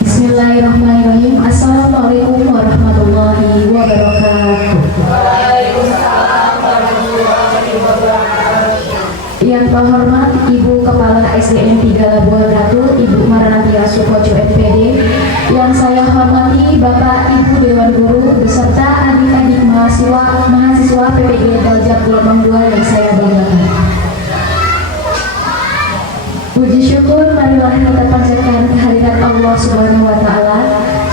Bismillahirrahmanirrahim. Assalamualaikum warahmatullahi wabarakatuh. Waalaikumsalam warahmatullahi wabarakatuh. Yang terhormat Ibu Kepala SDN 3 Labuan Ratu, Ibu Maranatia Sukoco MPD. Yang saya hormati Bapak Ibu Dewan Guru beserta adik-adik mahasiswa PPG Daljak Gelombang 2 yang saya banggakan. Puji syukur marilah kita panjatkan kehadirat Allah Subhanahu wa Ta'ala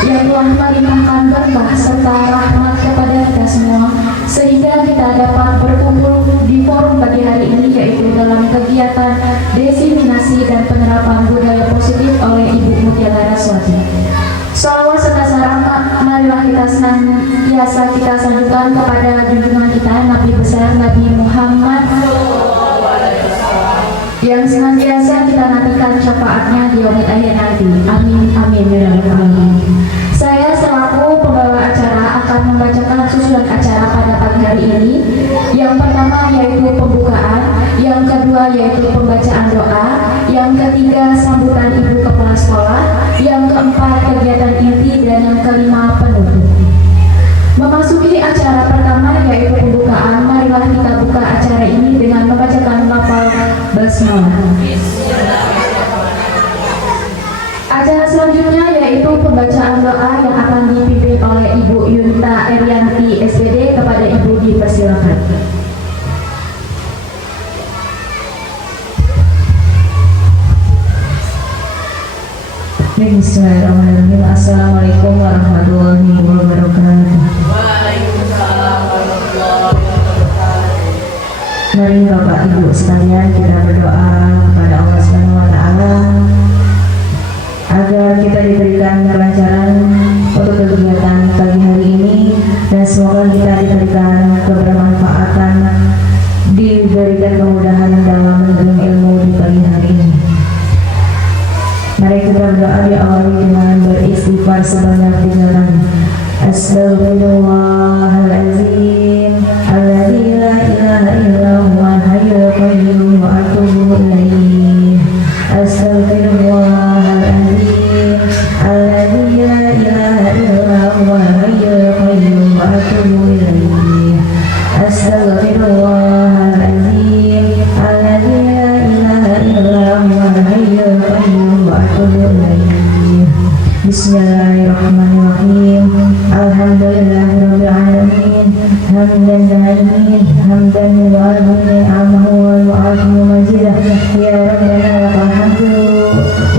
yang telah melimpahkan berkah serta rahmat kepada kita semua sehingga kita dapat berkumpul di forum pagi hari ini, yaitu dalam kegiatan diseminasi dan penerapan budaya positif oleh Ibu Mutiara Raswati. Salawat serta salam marilah kita senantiasa kita sanjungkan kepada junjungan kita Nabi besar Nabi Muhammad yang senantiasa kita nantikan syafaatnya di yaumil akhir nanti. Amin amin ya rabbal alamin. Saya selaku pembawa acara akan membacakan susunan acara pada pagi hari ini. Yang pertama yaitu pembukaan, yang kedua yaitu pembacaan doa, yang ketiga sambutan Ibu Kepala Sekolah, yang keempat kegiatan inti, dan yang kelima penutup. Memasuki acara pertama yaitu pembukaan, marilah kita buka acara ini dengan membacakan lafal basmalah. Acara selanjutnya yaitu pembacaan doa yang akan dipimpin oleh Ibu Yunta Erianti SPD. Kepada Ibu dipersilakan. Bismillahirrahmanirrahim. Assalamualaikum warahmatullahi wabarakatuh. Waalaikumsalam warahmatullahi wabarakatuh. Mari Bapak Ibu sekalian kita berdoa kepada Allah Subhanahu wa Ta'ala agar kita diberikan kelancaran untuk kegiatan pagi hari ini, dan semoga kita diberikan kebermanfaatan, diberikan kemudahan dalam menuntut ilmu di pagi hari ini. Mari kita berdoa diawali dengan beristighfar sebanyak 3 kali. Astaghfirullahaladzim alladzi la ilaha illa huwal hayyul qayyum wa atubu ilaih. Astaghfirullahaladzim alladzi la ilaha illa huwal hayyul qayyum wa atubu ilaih. Astaghfirullahaladzim alladzi la ilaha illa huwal hayyul qayyum wa atubu ilaih. Bismillahirrahmanirrahim. Alhamdulillahirabbil alamin. Hamdan da'imin, hamdan yu'adhi ni'amahu wa yu'adhi majidah. Ya Rabbana lakal hamdu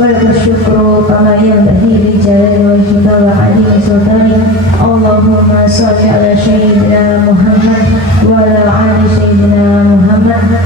wa lakal syukru kama yanbaghi li jalali wajhika wa 'azimi sultanik. Allahumma shalli ala sayyidina Muhammad wa ala ali sayyidina Muhammad.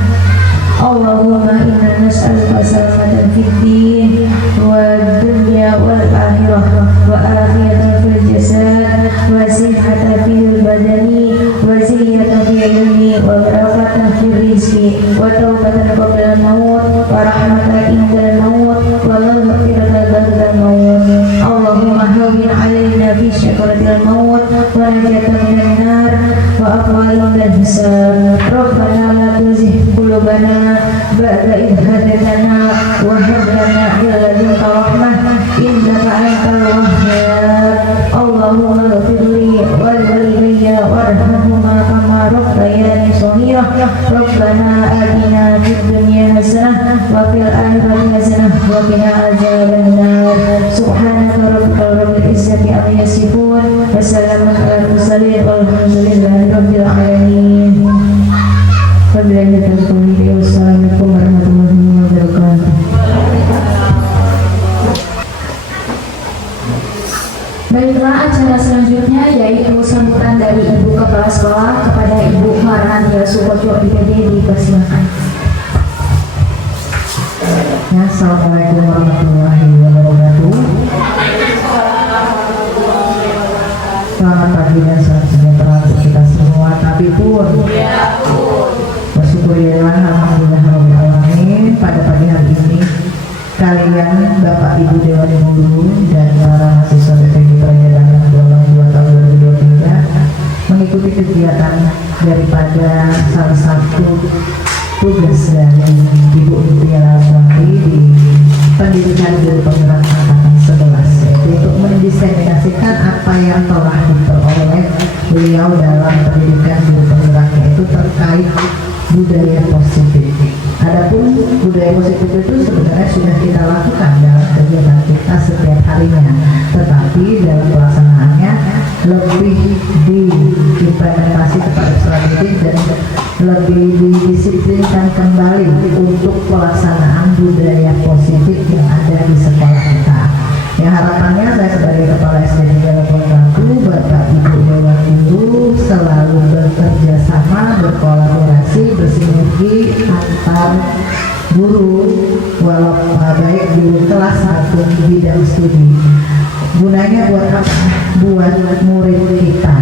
Allahumma inna nas'aluka salamatan fid din wad dunya wal akhirah wa afiyatan fil jasad wa sihhatan fil badani wa ziyatan fil ilmi wa barakatan fil rizqi wa taubatan qabla al-maut wa rahmatan indal maut wa maghfiratan ba'da al-maut. Allahumma hawwin 'alaina fi syakaratil maut wa najatan minan nar wa aqwalan min hisab. Rabbana la tuzigh qulubana ba'da idh hadaytana wa hab lana min ladunka rahmah innaka antal wahhab. Allahumma ighfirli wa liwalidayya warhamhuma kama rabbayani shaghira. Rabbana atina fid dunya hasanah wa fil akhirati hasanah wa qina adzabannar. Subhanaka rabbil izzati amma yasifun wa salamun alal mursalin walhamdulillahi rabbil alamin. Wassalamualaikum warahmatullahi wabarakatuh. Baiklah, acara selanjutnya yaitu sambutan dari Ibu Kepala Sekolah. Kepada Ibu Maranatia Sukoco MPD dipersilakan. Assalamualaikum warahmatullahi wabarakatuh. Selamat pagi dan salam sejahtera untuk kita semua. Tapi pun bersyukurilah alhamdulillah rabbil alamin, pada pagi hari ini kalian Bapak Ibu Dewan Guru dan para mahasiswa PPG Perjalanan Gelombang 2 tahun 2023 mengikuti kegiatan daripada salah satu tugas dari Ibu Mutiara Raswati di Pendidikan Guru Penggerak Angkatan 11, yaitu untuk mendiseminasikan apa yang telah diperoleh beliau dalam pendidikan guru penggerak, yaitu terkait budaya positif. Adapun budaya positif itu sebenarnya sudah kita lakukan dalam kegiatan kita setiap harinya, tetapi dalam pelaksanaannya lebih diimplementasi kepada strategis dan lebih didisiplinkan kembali untuk pelaksanaan budaya positif yang ada di sekolah kita. Yang harapannya saya sebagai Kepala SD 381, Bapak Ibu Dewan Guru selalu bekerja sama, berkolaborasi, bersinergi antar guru, walaupun baik guru kelas maupun bidang studi. Gunanya buat apa? Buat murid kita.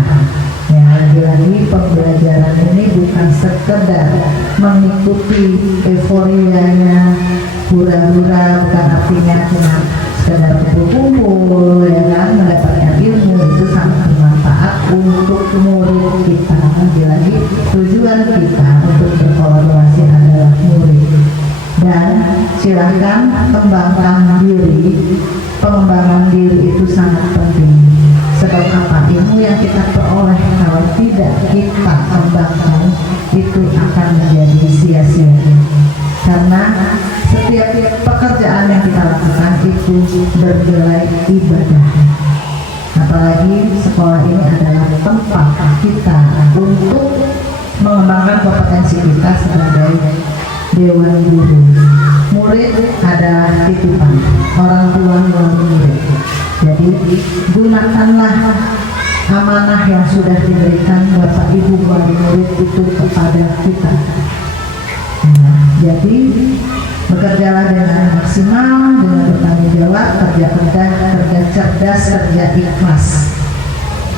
Ya, lagi-lagi pembelajaran ini bukan sekedar mengikuti euforianya hura-hura, bukan artinya cuma sekedar kumpul-kumpul, ya kan, mendapatkan ilmu. Itu sangat bermanfaat untuk murid kita. Lagi-lagi tujuan kita untuk berkolaborasi adalah murid. Dan silahkan kembangkan diri. Pengembangan diri itu sangat penting. Sebab apa? Ilmu yang kita peroleh kalau tidak kita kembangkan itu akan menjadi sia-sia. Karena setiap pekerjaan yang kita lakukan itu bergelai ibadah. Apalagi sekolah ini adalah tempat kita untuk mengembangkan kompetensi kita sebagai dewan guru. Murid adalah titipan, orang tua melalui murid. Jadi gunakanlah amanah yang sudah diberikan Bapak Ibu wali murid itu kepada kita. Nah, jadi bekerjalah dengan maksimal, dengan bertanggung jawab, kerja cerdas, kerja ikhlas.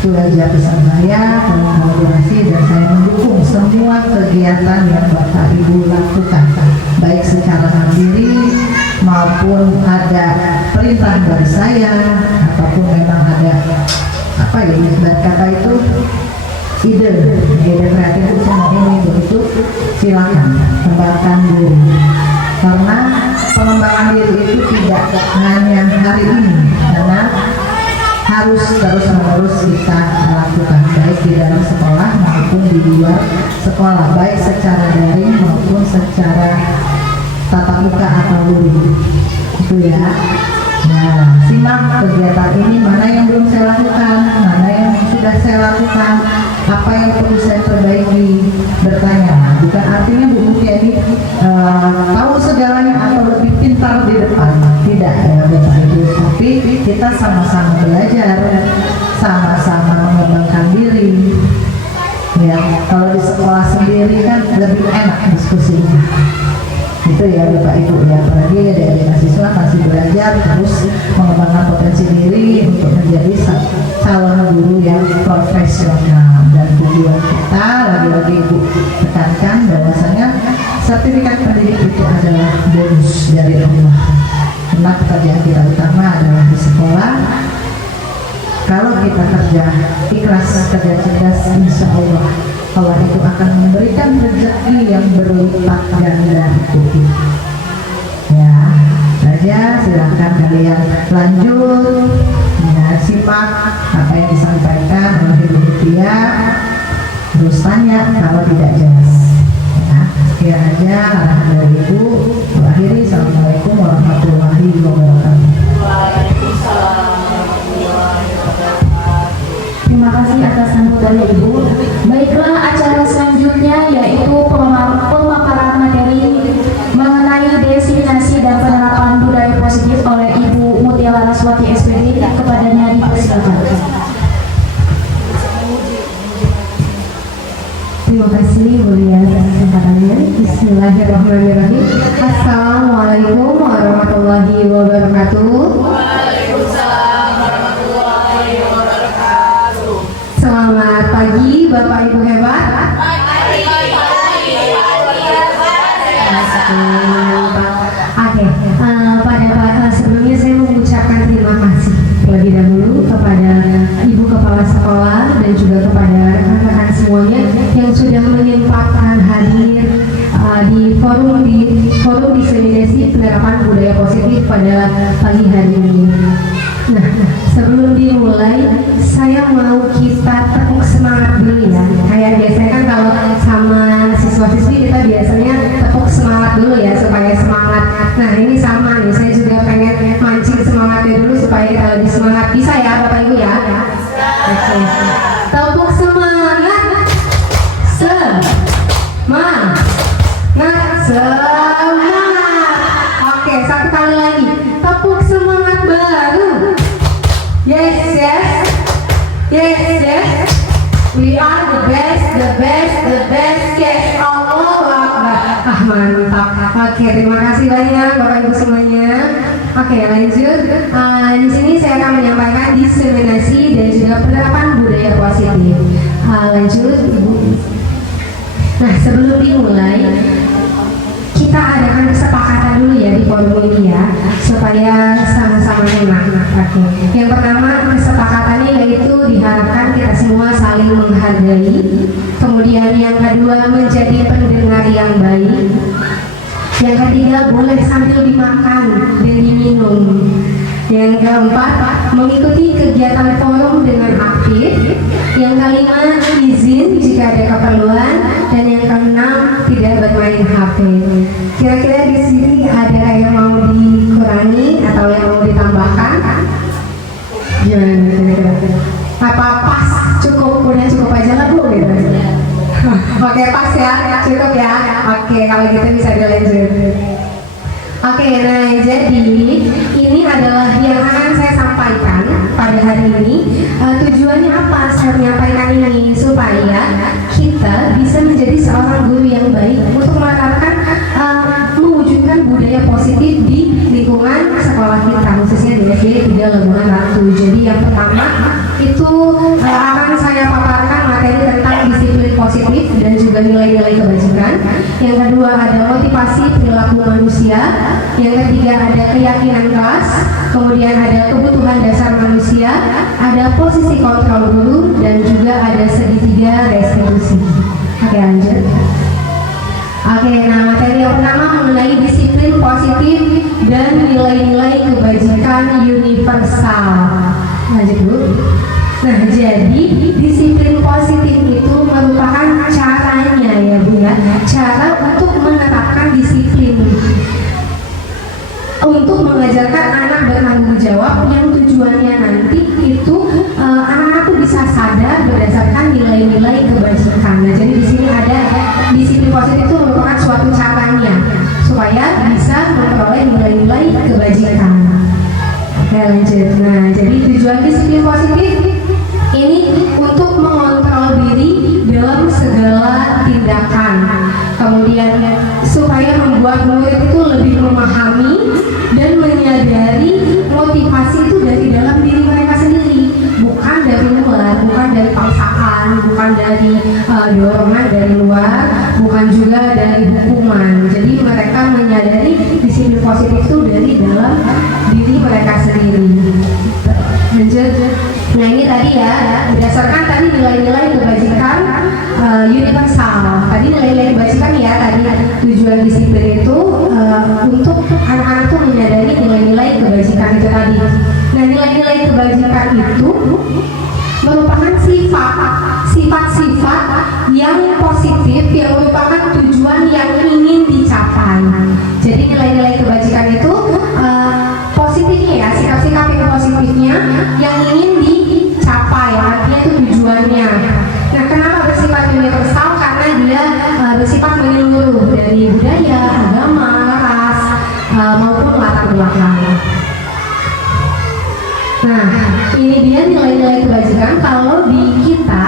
Itu aja pesan saya, kolaborasi, dan saya mendukung semua kegiatan yang Bapak Ibu lakukan, baik secara mandiri maupun ada perintah dari saya, ataupun memang ada apa ya, dan kata itu ide kreatif itu semua ini begitu, silakan kembangkan diri. Karena pengembangan diri itu tidak hanya hari ini, karena harus terus-menerus kita lakukan, baik di dalam sekolah maupun di luar sekolah, baik secara daring maupun secara tatap muka atau luring. Itu ya. Nah, simak kegiatan ini, mana yang belum saya lakukan, mana yang sudah saya lakukan, apa yang perlu saya perbaiki. Bertanya, bukan artinya Bu Mutia ini tahu segalanya atau lebih pintar di depan, tidak ya Bapak Ibu, tapi kita sama-sama belajar, sama-sama mengembangkan diri. Ya, kalau di sekolah sendiri kan lebih enak diskusinya. Itu ya Bapak Ibu ya, apalagi dari mahasiswa masih belajar terus mengembangkan potensi diri untuk menjadi calon guru yang profesional. Dan tujuan kita lagi-lagi Ibu tekankan bahwasanya sertifikat pendidik itu adalah bonus dari Allah. Karena pekerjaan kita utama adalah di sekolah. Kalau kita kerja ikhlas, kerja cerdas, insya Allah Allah itu akan memberikan rezeki yang berlipat ganda itu. Ya, saja silahkan kalian lanjut, ya, simak apa yang disampaikan oleh Ibu Mutia, terus tanya kalau tidak jelas. Ya, sekian aja arahan dari Ibu. Akhiri, assalamualaikum warahmatullahi wabarakatuh. Terima kasih atas sambutannya Ibu. Baiklah, acara selanjutnya yaitu pemaparan materi mengenai desiminasi dan penerapan budaya positif oleh Ibu Mutia Laraswati SPD. Kepadanya dipersilakan. Terima kasih mulia atas kesempatannya. Bismillahirrahmanirrahim. Assalamualaikum warahmatullahi wabarakatuh. Selamat pagi Bapak Ibu hebat. Oke, pada sebelumnya saya mengucapkan terima kasih terlebih dahulu kepada Ibu Kepala Sekolah dan juga kepada rekan-rekan semuanya yang sudah menyempatkan hadir di forum diseminasi penerapan budaya positif pada pagi hari ini. Nah, sebelum dimulai saya mau kita tepuk semangat dulu ya. Kayak biasanya kan kalau sama siswa-siswi kita biasanya tepuk semangat dulu ya supaya semangat. Nah ini sama nih, saya juga pengen mancing semangatnya dulu supaya kita lebih semangat. Bisa ya Bapak Ibu ya? Oke. Tepuk semangat. Semangat. Oke, satu kali lagi. Tepuk semangat baru. Yes, yes. Yes, yes. We are the best, the best, the best. Yes, Allahu Akbar. Mantap. Oke, terima kasih banyak Bapak Ibu semuanya. Oke, lanjut. Di sini saya akan menyampaikan diskriminasi dan juga penerapan budaya positif. Lanjut, Ibu. Nah, sebelum dimulai, kita adakan kesepakatan dulu ya di forum ini ya, supaya sama-sama nyimak. Oke. Yang pertama kesepakatannya yaitu diharapkan kita semua saling menghargai. Kemudian yang kedua menjadi pendengar yang baik. Yang ketiga boleh sambil dimakan dan diminum. Yang keempat mengikuti kegiatan forum dengan aktif. Yang kelima izin jika ada keperluan. Dan yang keenam tidak bermain HP. Kira-kira di sini ada yang mau dikurangi atau yang mau ditambahkan? Gimana kira-kira? Apa pas? Cukup, udah cukup aja lah Bu gitu. Oke, pas ya, cukup ya. Oke, kalau gitu bisa dilanjut. Oke, nah jadi ini adalah yang akan saya sampaikan pada hari ini. Tujuannya apa saya menyampaikan ini? Supaya kita bisa menjadi seorang guru yang baik untuk menerapkan, mewujudkan budaya positif di lingkungan sekolah kita, khususnya di SD 3 Labuhan Ratu. Jadi yang pertama itu akan saya paparkan materi tentang disiplin positif dan juga nilai-nilai kebajikan. Yang kedua ada motivasi perilaku manusia. Yang ketiga ada keyakinan kelas. Kemudian ada kebutuhan dasar manusia. Ada posisi kontrol guru dan juga ada segitiga restitusi. Oke, lanjut. Oke, nah materi yang pertama mengenai disiplin positif dan nilai-nilai kebajikan universal. Lanjut dulu. Nah, jadi disiplin positif itu merupakan caranya ya Bu ya, cara untuk menerapkan disiplin, untuk mengajarkan anak bertanggung jawab yang tujuannya nanti itu anak-anak tuh bisa sadar berdasarkan nilai-nilai kebajikan. Nah, jadi di sini ada disiplin positif itu merupakan suatu caranya supaya bisa memperoleh nilai-nilai kebajikan. Oke, lanjut. Nah, jadi tujuan disiplin positif ini untuk mengontrol diri dalam segala tindakan. Kemudian supaya membuat murid itu lebih memahami dan menyadari motivasi itu dari dalam diri mereka sendiri, bukan dari luar, bukan dari paksaan, bukan dari dorongan dari luar, bukan juga dari hukuman. Jadi mereka menyadari disiplin positif itu dari dalam diri mereka sendiri. Lanjut. Nah ini tadi ya, berdasarkan tadi nilai-nilai kebajikan universal. Tadi nilai-nilai kebajikan ya, tadi tujuan disiplin itu untuk anak-anak tuh menyadari nilai-nilai kebajikan itu tadi. Nah nilai-nilai kebajikan itu merupakan sifat-sifat yang positif yang merupakan tujuan yang ingin dicapai. Jadi nilai-nilai kebajikan itu positifnya ya, sikap-sikap yang positifnya yang ingin dicapai, artinya itu tujuannya. Nah, kenapa bersifat universal? Karena dia bersifat menyeluruh dari budaya, agama, ras, maupun latar belakang. Nah, ini dia nilai-nilai kebajikan. Kalau di kita,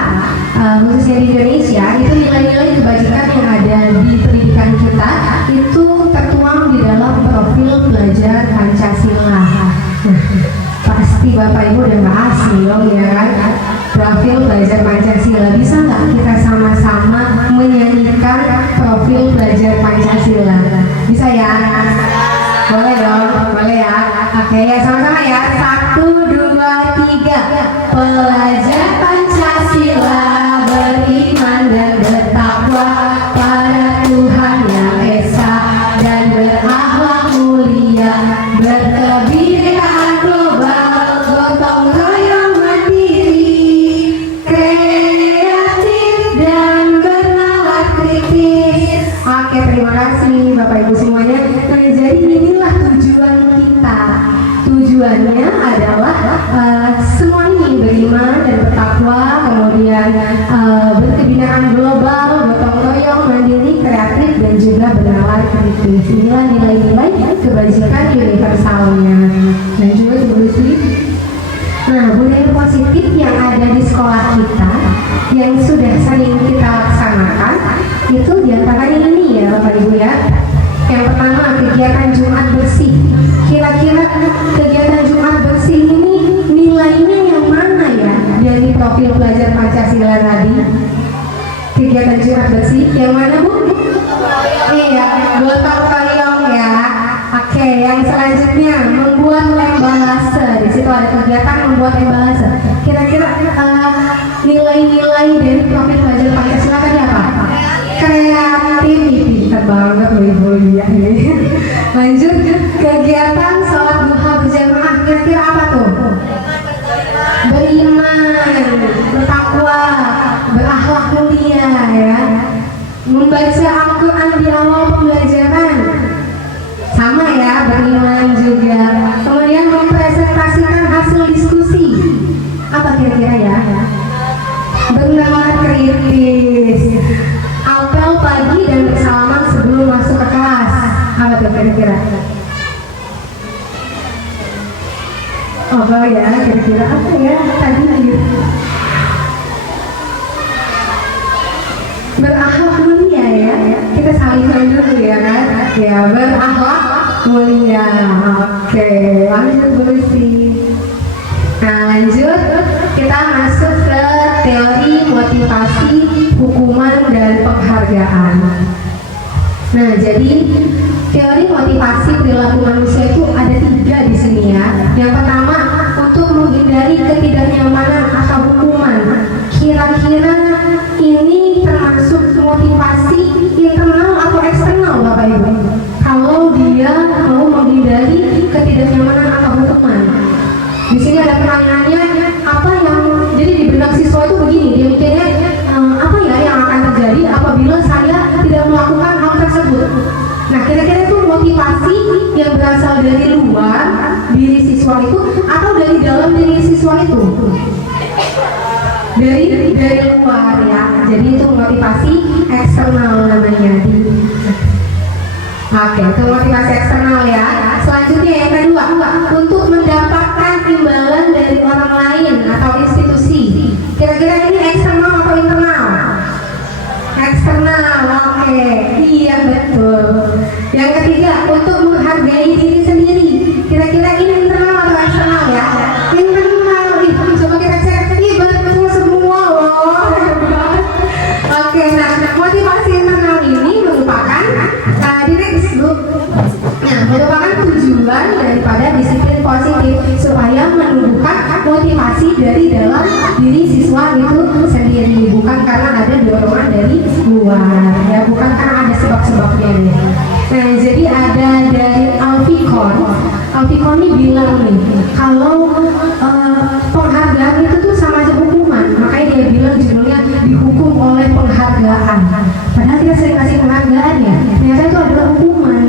khususnya di Indonesia, itu nilai-nilai kebajikan yang ada di pendidikan kita itu tertuang di dalam profil belajar Pancasila. Nah, pasti Bapak Ibu udah nggak asing dong ya kan? Profil belajar Pancasila. Bisa nggak kita sama-sama menyanyikan profil belajar Pancasila? Bisa ya? Boleh dong, boleh ya. Oke ya, sama-sama ya. 1, 2, 3. Pelajar Pancasila beriman dan bertakwa pada Tuhan Yang Esa dan berakhlak mulia, berkebinekaan global, gotong tujuannya adalah semua ini beriman dan bertakwa, kemudian berkebinaan global, gotong royong, mandiri, kreatif, dan juga bernalar kritis. Inilah nilai-nilai kebajikan universalnya. Dan juga sih. Nah, budaya positif yang ada di sekolah kita yang sudah sering kita laksanakan itu diantaranya ini ya Bapak Ibu ya. Yang pertama, kegiatan Jumat bersih. Kira-kira kegiatan Jumat bersih ini nilainya yang mana ya dari profil belajar Pancasila tadi? Kegiatan Jumat bersih yang mana Bu? Iya, gotong royong ya. Oke, yang selanjutnya membuat emballase. Di situ ada kegiatan membuat emballase. Kira-kira nilai-nilai dari profil belajar Pancasila tadi apa? Kreativiti. Banget loh Ibu ya. Lanjut, kegiatan sholat duha berjamaah. Kira-kira apa tuh? Beriman, bertakwa, berakhlak mulia ya. Membaca Al-Quran di awal pembelajaran. Sama ya, beriman juga. Kemudian mempresentasikan hasil diskusi. Apa kira-kira ya? Bernalar kritis. Apel pagi dan bersalaman sebelum masuk ke kelas. Apa tuh kira-kira? Apa ya? Kira-kira apa ya? Tadi berakhlak mulia ya. Kita salingkan dulu ya kan? Ya, berakhlak mulia. Oke, lanjut dulu sih. Nah, lanjut kita masuk ke teori motivasi, hukuman, dan penghargaan. Nah, jadi teori motivasi perilaku manusia itu ada 3 di sini ya. Yang pertama, untuk menghindari ketidaknyamanan atau hukuman. Kira-kira ini termasuk motivasi internal atau eksternal Bapak Ibu? Kalau dia mau menghindari ketidaknyamanan atau hukuman. Di sini ada pertanyaannya, apa yang jadi di benak siswa itu begini, dia mikirnya apa ya yang akan terjadi apabila saya tidak melakukan hal tersebut. Nah, kira-kira itu motivasi yang berasal dari luar diri siswa itu atau dari dalam diri siswa itu? Dari luar ya. Jadi itu motivasi eksternal namanya. Oke, itu motivasi eksternal ya. Selanjutnya yang kedua, untuk mendapatkan imbalan dari orang lain atau institusi. Kira-kira ini eksternal atau internal? Eksternal, oke. Iya betul. Yang ketiga, untuk menghargai diri sendiri. Kira-kira ini internal atau eksternal ya? Internal. Coba kita cek. Betul semua loh. Oke, nah motivasi internal ini merupakan merupakan tujuan daripada disiplin positif supaya menumbuhkan motivasi dari dalam diri siswa itu sendiri, bukan karena ada dorongan dari luar ya, bukan karena ada sebab-sebabnya ya. Nah, jadi ada dari Alfikon ini bilang nih, kalau penghargaan itu tuh sama aja hukuman, makanya dia bilang judulnya dihukum oleh penghargaan. Padahal kita sering kasih penghargaan ya, ternyata itu adalah hukuman.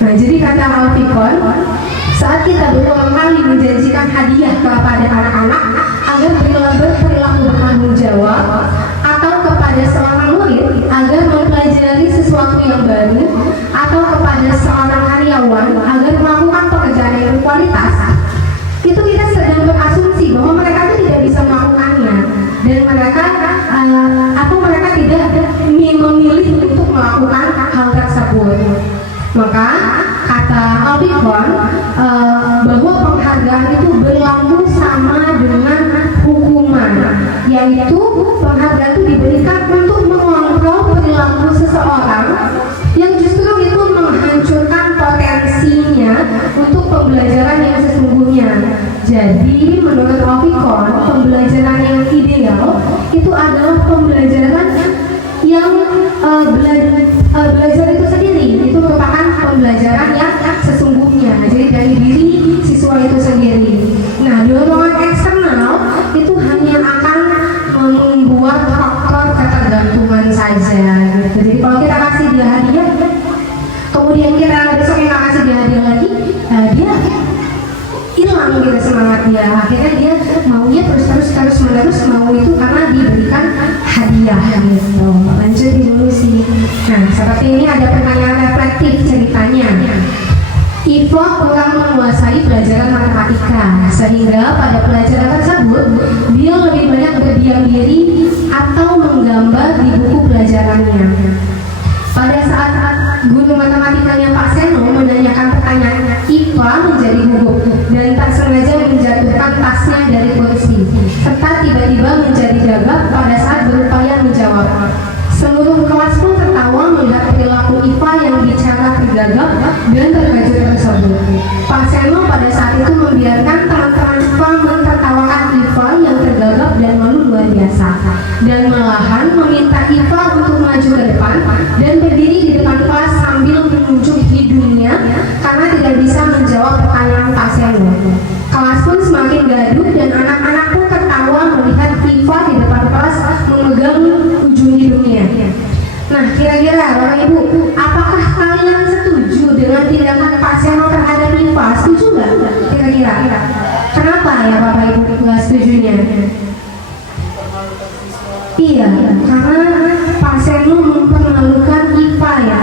Nah, jadi kata Alfikon, saat kita berulang kali menjanjikan hadiah kepada anak-anak agar berperilaku bertanggung jawab, atau kepada seorang murid agar mempelajari sesuatu yang baru, atau kepada seorang karyawan agar melakukan pekerjaan yang berkualitas, itu kita sedang berasumsi bahwa mereka itu tidak bisa melakukannya dan mereka atau mereka tidak memilih untuk melakukan hal tersebut. Maka kata Alfikon bahwa penghargaan itu berlaku sama dengan hukuman, yaitu penghargaan itu diberikan untuk mengontrol perilaku seseorang yang justru itu menghancurkan potensinya untuk pembelajaran yang sesungguhnya. Jadi menurut Alfikon, pembelajaran yang ideal itu adalah pembelajaran yang belajar itu sendiri, itu merupakan pembelajaran yang sesungguhnya, jadi dari diri siswa itu sendiri. Nah, dorongan eksternal itu hanya akan membuat faktor ketergantungan saja gitu. Jadi kalau kita kasih dia hadiah, kemudian kita besoknya nggak kasih dia hadiah lagi, dia hilang gitu semangat dia. Akhirnya dia maunya terus menerus mau itu karena diberikan hadiah gitu. Lanjut dulu sih. Nah, seperti ini ada pertanyaan reflektif ceritanya. Iva kurang menguasai pelajaran matematika, sehingga pada pelajaran tersebut dia lebih banyak berdiam diri atau menggambar di buku pelajarannya. Pada saat guru matematikanya Pak Seno menanyakan pertanyaan, Iva menjadi gugup dan tak sengaja menjatuhkan tasnya dari kursi, serta tiba-tiba menjadi gagap pada saat berupaya menjawab. Seluruh kelas pun tertawa melihat perilaku Iva yang bicara tergagap dan terkejut tersebut. Pak Seno pada saat itu membiarkan teman-teman Iva mentertawakan Iva yang tergagap dan malu luar biasa, dan malahan meminta Iva untuk maju ke depan dan berdiri di depan kelas sambil menunjuk hidungnya karena tidak bisa menjawab pertanyaan Pak Seno. Kelas pun semakin gaduh dan anak-anak pun tertawa melihat Iva di depan kelas memegang ujung hidungnya. Nah, kira-kira Bapak Ibu, apakah kalian setuju dengan tindakan Pak Seno terhadap Iva? Setuju nggak? Kira-kira? Kenapa ya Bapak Ibu nggak setujunya? Iya, karena Pak Seno mempermalukan Iva ya.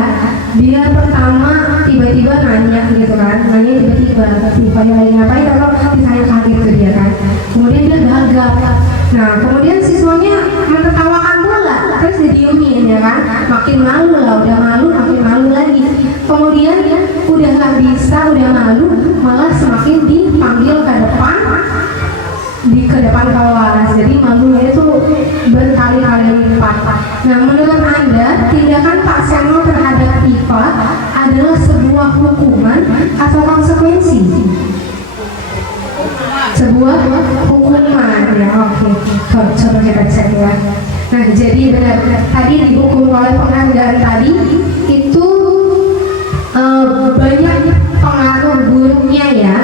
Dia pertama tiba-tiba nanya gitu kan, nanya tiba-tiba Iva yang lagi ngapain, kalau ditanya kaget tuh dia kan. Kemudian dia gagap. Nah, kemudian siswanya menertawakan pula, terus didiemin ya kan. Makin malu lah, udah malu, makin malu lagi. Kemudian udah nggak bisa, udah malu, malah semakin dipanggil ke depan, ke depan kelas. Jadi malunya itu berkali-kali lipat. Nah, menurut Anda tindakan Pak Seno terhadap Iva adalah sebuah hukuman atau konsekuensi? Sebuah hukuman ya. Oke, coba kita cek ya. Nah, jadi benar tadi dihukum oleh penghargaan tadi itu banyak pengaruh buruknya ya.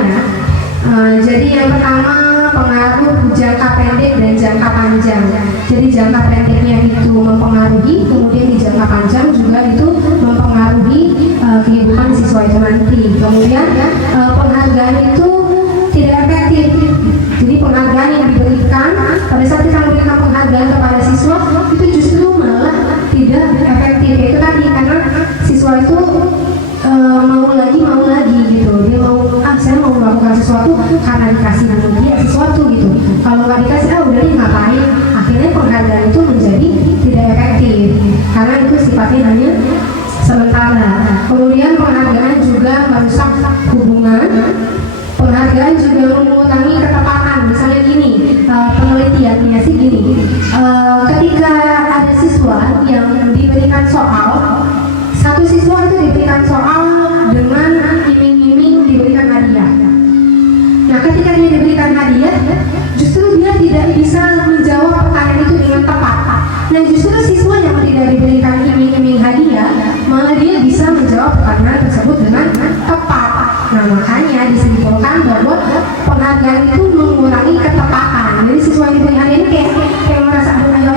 Jadi yang pertama pengaruh jangka pendek dan jangka panjang. Jadi jangka pendeknya itu mempengaruhi, kemudian di jangka panjang juga itu mempengaruhi kehidupan siswa itu nanti. Kemudian penghargaan itu tidak efektif. Jadi penghargaan yang diberikan pada saat kita memberikan penghargaan kepada siswa itu justru malah tidak efektif. Itu tadi karena siswa itu mau lagi gitu. Dia mau saya mau melakukan sesuatu karena dikasih dia sesuatu gitu. Kalau nggak dikasih udah dia ngapain. Akhirnya penghargaan itu menjadi tidak efektif karena itu sifatnya hanya sementara. Kemudian penghargaan juga merusak hubungan. Penghargaan juga mengurangi ketepatan. Misalnya gini, penelitiannya sih gini, ketika ada siswa yang diberikan soal, satu siswa itu diberikan soal dengan iming-iming diberikan hadiah. Nah, ketika dia diberikan hadiah, justru dia tidak bisa menjawab pertanyaan itu dengan tepat. Nah, justru siswa yang tidak diberikan iming-iming hadiah, malah dia bisa menjawab pertanyaan tersebut dengan tepat. Nah, makanya disimpulkan bahwa penghargaan itu mengurangi ketepatan. Jadi siswa yang diberi hadiah ini kayak merasa ayo,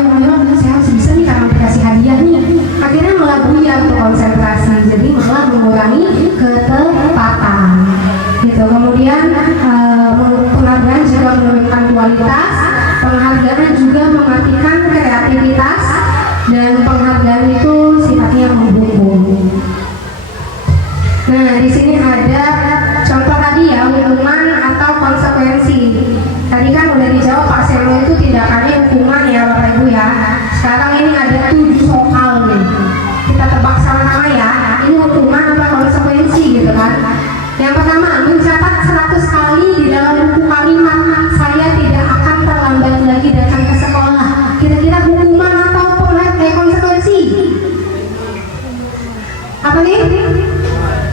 saya harus bisa nih karena dikasih hadiah nih. Akhirnya malah buyar tuh konsentrasi, jadi malah mengurangi ketepatan. Gitu. Kemudian penghargaan juga menurunkan kualitas. Penghargaan juga mematikan kreativitas dan penghargaan itu sifatnya menghukum. Nah, di sini ada contoh tadi ya, hukuman atau konsekuensi. Tadi kan udah dijawab Pak Seno itu tindakannya hukuman ya Bapak Ibu ya. Sekarang ini ada 7 soal nih. Kita tebak sama-sama ya. Ini hukuman apa konsekuensi gitu kan. Yang pertama, mencatat 100 kali di dalam buku kalimat saya tidak akan terlambat lagi datang ke sekolah. Kira-kira hukuman atau konsekuensi? Apa nih?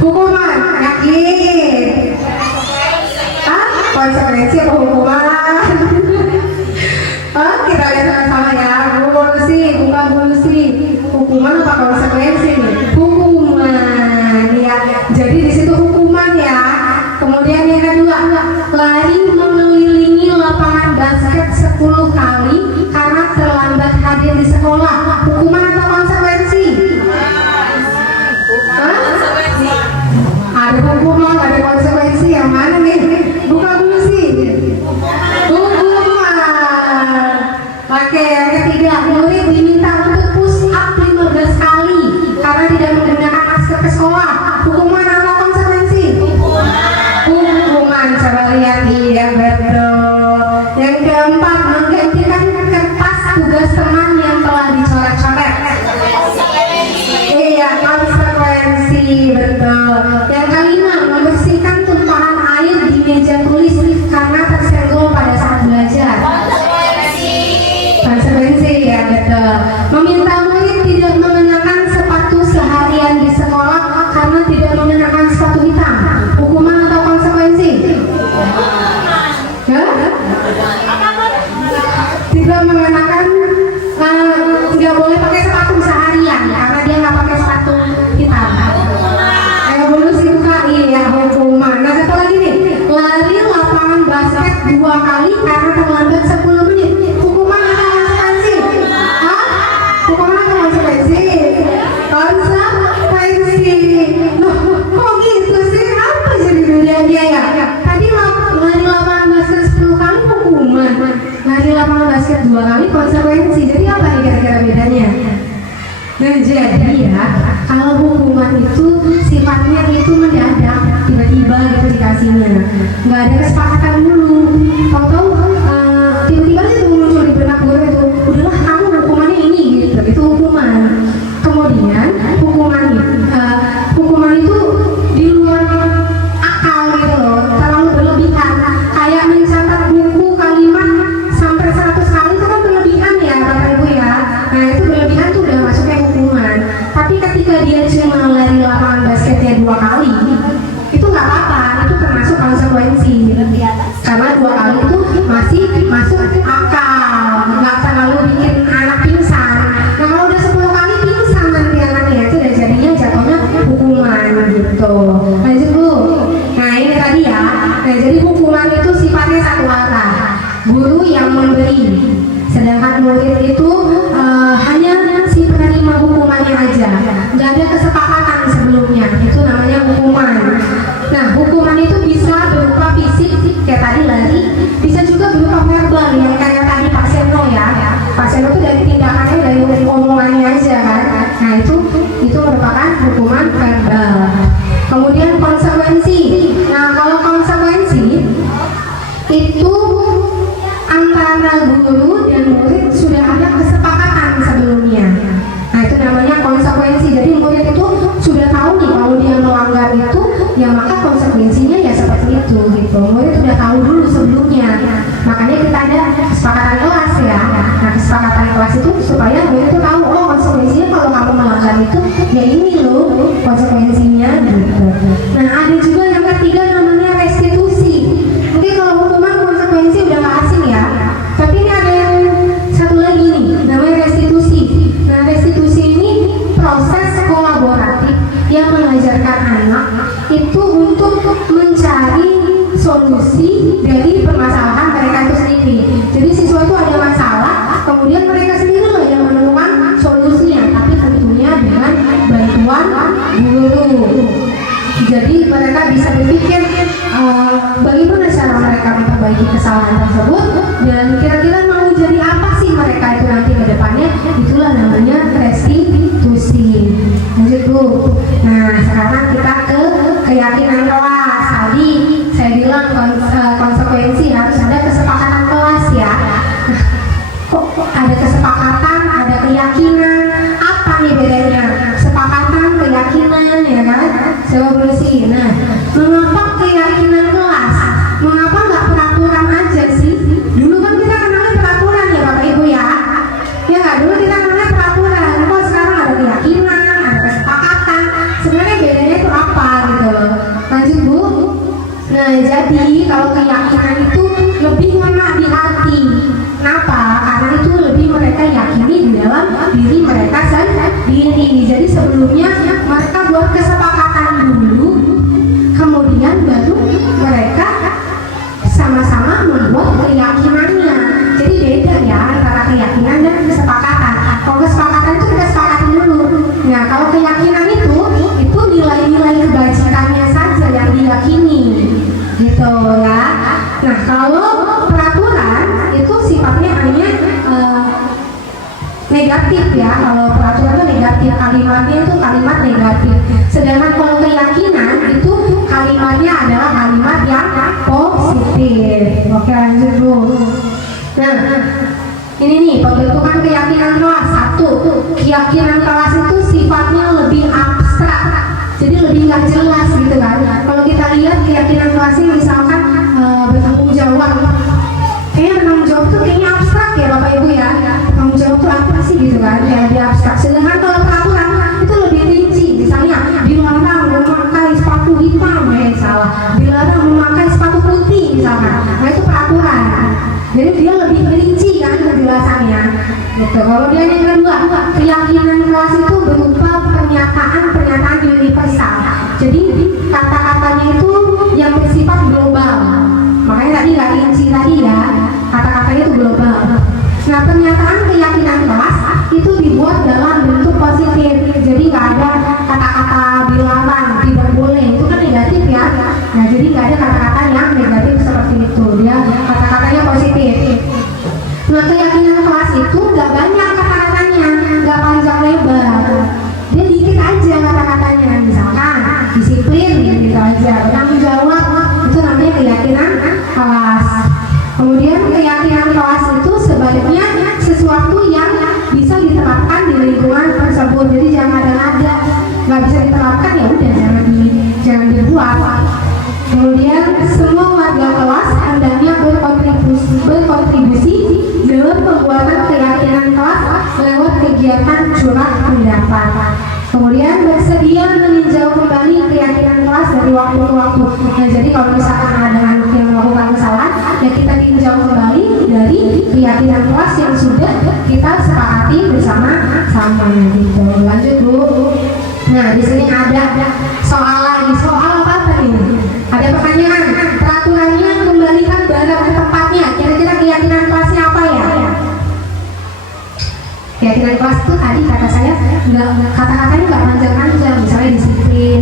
Hukuman, yakin? Konsekuensi atau hukuman? Kita lihat sama-sama ya. Bukan solusi. Hukuman apa konsekuensi nih? Hukuman ya. Jadi di situ hukuman ya. Kemudian yang kedua, lari mengelilingi lapangan basket 10 kali karena terlambat hadir di sekolah. Hukuman atau konsekuensi? Ada hukuman, ada konsekuensi, yang mana nih? Bukan dulu sih. Iya betul. Yang keempat, menggantikan kertas tugas teman yang telah dicoret-coret. Iya, konsekuensi, betul. Yang kelima, membersihkan tumpahan air di meja tulis karena tersenggol pada saat belajar. Konsekuensi, ya betul. Meminta murid tidak mengenakan sepatu seharian di sekolah karena tidak mengenakan sepatu hitam. Hukuman atau konsekuensi? Ya? Tidak mengenakan, nggak boleh pakai sepatu seharian karena dia nggak pakai sepatu hitam. Ayo bonus dibuka, iya hukuman. Nah satu lagi nih, lari lapangan basket 2 kali karena terlambat 10 menit. Hukuman atau konsekuensi? Hah? Hukuman atau konsekuensi? Konsekuensi. Loh, kok gitu sih? Apa jadi dunia dia ya? Tadi lari lapangan basket 10 kali hukuman, lari lapangan basket 2 kali konsekuensi. Jadi apa nih kira-kira bedanya? Nah jadi ya, kalau hukuman itu sifatnya itu mendadak, tiba-tiba gitu dikasihnya, nggak ada kesepakatan dulu. Tahu-tahu tiba-tiba itu muncul di benak gue itu, udahlah kamu hukumannya ini gitu, itu hukuman. Kemudian hukuman itu di luar akal gitu loh, terlalu berlebihan. Kayak mencatat buku kalimat sampai 100 kali itu kan berlebihan ya Bapak Ibu ya. Nah itu berlebihan tuh udah masuknya hukuman. Tapi ketika dia cuma lari lapangan basketnya 2 kali, itu nggak apa-apa, itu termasuk konsekuensi. Karena 2 kali itu masih masuk akal, nggak terlalu bikin anak pingsan. Nah kalau udah 10 kali pingsan nanti anaknya itu udah jadinya jatuhnya hukuman gitu. Lanjut Bu. Nah ini tadi ya. Nah jadi hukuman itu sifatnya satu arah, guru yang memberi, sedangkan murid itu hanya si penerima hukumannya aja, nggak ada kesepakatan sebelumnya, itu namanya hukuman. Nah hukuman itu bisa berupa fisik kayak tadi lari, bisa juga berupa verbal yang kayak tadi Pak Seno ya. Pak Seno itu dari tindakannya, dari omongannya aja kan. Nah itu merupakan hukuman verbal. Kemudian konsekuensi. Nah kalau konsekuensi itu antara guru dan murid sudah ada kesepakatan sebelumnya. Nah itu namanya konsekuensi. Jadi murid itu sudah tahu nih kalau dia melanggar itu, ya maka konsekuensinya ya seperti itu gitu. Murid sudah tahu dulu sebelumnya. Makanya kita ada kesepakatan kelas ya. Nah kesepakatan kelas itu supaya murid itu tahu, oh konsekuensinya kalau kamu melanggar itu ya ini loh konsekuensinya gitu. Nah ada juga yang ketiga namanya restitusi. Mungkin kalau hukuman konsekuensi udah nggak asing ya. Tapi ini ada yang satu lagi nih, namanya restitusi. Nah restitusi ini proses kolaboratif yang mengajarkan anak itu untuk mencari solusi dari permasalahan mereka itu sendiri. Jadi siswa itu ada masalah, kemudian mereka sendiri lah yang menemukan solusinya, tapi tentunya dengan bantuan guru. Jadi mereka bisa berpikir bagaimana cara mereka memperbaiki kesalahan tersebut dan kira-kira mau jadi apa sih mereka itu nanti ke depannya. Itulah namanya restitusi. Lanjut Bu. Nah sekarang kita ke keyakinan kelas. Tadi saya bilang konsekuensi harus ada kesepakatan kelas ya. Nah, kok ada kesepakatan, ada keyakinan, apa nih bedanya? Kesepakatan, keyakinan ya kan? Coba bersih. Nah, mengapa keyakinan kelas? Mengapa nggak peraturan aja sih? Dulu kan kita kenalnya peraturan ya Bapak Ibu ya. Ya nggak, dulu kita kenalnya peraturan. Kok sekarang ada keyakinan, ada kesepakatan? Sebenarnya bedanya itu apa gitu loh. Lanjut Bu. Nah jadi kalau keyakinan itu lebih ngena di hati. Kenapa? Karena itu lebih mereka yakini di dalam diri mereka sendiri. Jadi sebelumnya mereka buat kesepakatan dulu, kemudian baru mereka sama-sama membuat keyakinannya. Jadi beda ya antara keyakinan dan kesepakatan. Kalau kesepakatan itu kita sepakati dulu. Nah kalau keyakinan itu nilai-nilai kebajikannya saja yang diyakini gitu ya. Nah kalau peraturan itu sifatnya hanya negatif ya. Kalau peraturan itu negatif, kalimatnya itu kalimat negatif. Sedangkan kalau keyakinan itu kalimatnya adalah kalimat yang positif. Oke, lanjut Bu. Nah, ini nih pembentukan keyakinan kelas. Satu, keyakinan kelas itu sifatnya lebih abstrak, jadi lebih nggak jelas gitu kan. Kalau kita lihat keyakinan kelas ini misalkan bertanggung jawab, kayaknya bertanggung jawab tuh kayaknya abstrak ya Bapak Ibu ya. Bertanggung jawab tuh apa sih gitu kan, kayak lebih abstrak. Sedangkan kalau peraturan itu lebih rinci, misalnya dilarang memakai sepatu hitam, salah, dilarang memakai sepatu putih misalkan. Nah itu peraturan. Jadi dia lebih rinci kan penjelasannya. Gitu. Kalau dia yang kedua, keyakinan kelas itu berupa pernyataan universal. Jadi kata-katanya itu yang bersifat global. Makanya tadi nggak rinci tadi ya, kata-katanya itu global. Nah pernyataan keyakinan kelas itu dibuat dalam bentuk positif. Jadi nggak ada kata-kata dilarang, tidak boleh, itu kan negatif ya. Nah jadi nggak ada kata-kata yang negatif seperti itu. Dia kata-katanya positif. Nah keyakinan kelas itu nggak banyak kata-katanya, nggak panjang lebar. Dia dikit aja kata-katanya, misalkan disiplin gitu aja, bertanggung jawab, itu namanya keyakinan kelas. Kemudian keyakinan kelas itu sebaliknya sesuatu yang bisa diterapkan di lingkungan tersebut. Jadi jangan ada nggak bisa diterapkan ya udah jangan dibuat. Kemudian semua warga kelas hendaknya berkontribusi dalam pembuatan keyakinan kelas lewat kegiatan curah pendapat. Kemudian bersedia meninjau kembali keyakinan kelas dari waktu ke waktu. Nah jadi kalau misalkan ada anak yang melakukan kesalahan, ya kita tinjau kembali dari keyakinan kelas yang sudah kita sepakati bersama-sama gitu. Lanjut Bu. Nah di sini ada soal lagi. Soal apa ini? Ada pertanyaan. Peraturannya kembalikan barang ke tempatnya. Kira-kira keyakinan kelasnya apa ya? Keyakinan kelas itu tadi kata saya kata-katanya nggak panjang-panjang. Misalnya disiplin,